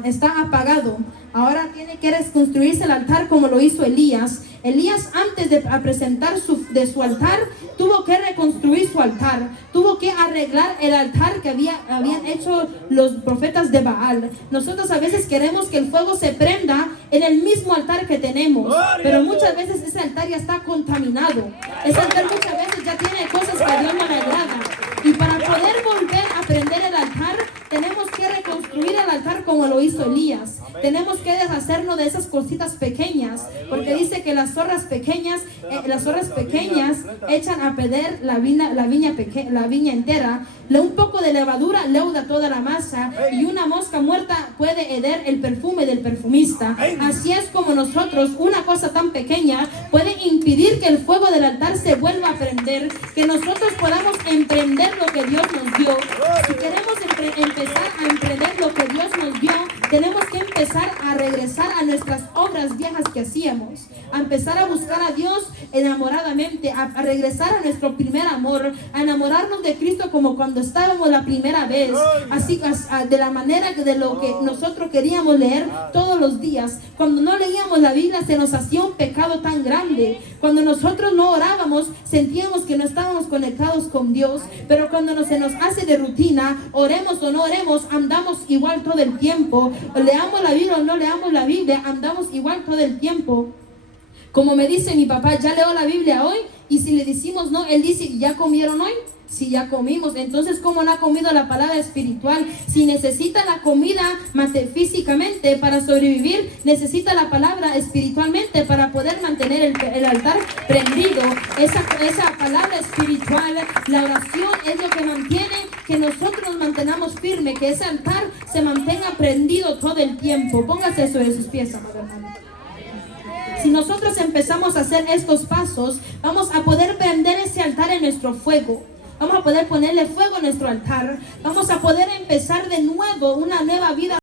está apagado. Ahora tiene que reconstruirse el altar como lo hizo Elías. Elías, antes de presentar su altar, tuvo que reconstruir su altar. Tuvo que arreglar el altar que habían hecho los profetas de Baal. Nosotros a veces queremos que el fuego se prenda en el mismo altar que tenemos, pero muchas veces ese altar ya está contaminado. Ese altar muchas veces ya tiene cosas que a Dios no le agradan. Y para poder volver a prender el altar, tenemos que reconstruir el altar como lo hizo Elías. Tenemos que deshacernos de esas cositas pequeñas, porque dice que las zorras pequeñas echan a perder la viña entera. Un poco de levadura leuda toda la masa, y una mosca muerta puede herir el perfume del perfumista. Así es como nosotros, una cosa tan pequeña puede impedir que el fuego del altar se vuelva a prender, que nosotros podamos emprender lo que Dios nos dio. Si queremos empezar a emprender lo que Dios nos dio, tenemos que empezar a regresar a nuestras obras viejas que hacíamos, a empezar a buscar a Dios enamoradamente, a regresar a nuestro primer amor, a enamorarnos de Cristo como cuando estábamos la primera vez, así de la manera de lo que nosotros queríamos leer todos los días. Cuando no leíamos la Biblia se nos hacía un pecado tan grande. Cuando nosotros no orábamos sentíamos que no estábamos conectados con Dios. Pero cuando se nos hace de rutina, oremos o no oremos, andamos igual todo el tiempo. Leamos la Biblia o no leamos la Biblia, andamos igual todo el tiempo. Como me dice mi papá, ya leo la Biblia hoy, y si le decimos no, él dice, ¿ya comieron hoy? Si ya comimos. Entonces, ¿cómo no ha comido la palabra espiritual? Si necesita la comida físicamente para sobrevivir, necesita la palabra espiritualmente para poder mantener el altar prendido. Esa palabra espiritual, la oración, es lo que mantiene que nosotros nos mantengamos firmes, que ese altar se mantenga prendido todo el tiempo. Póngase sobre sus pies, amado hermano. Si nosotros empezamos a hacer estos pasos, vamos a poder prender ese altar en nuestro fuego. Vamos a poder ponerle fuego a nuestro altar. Vamos a poder empezar de nuevo una nueva vida.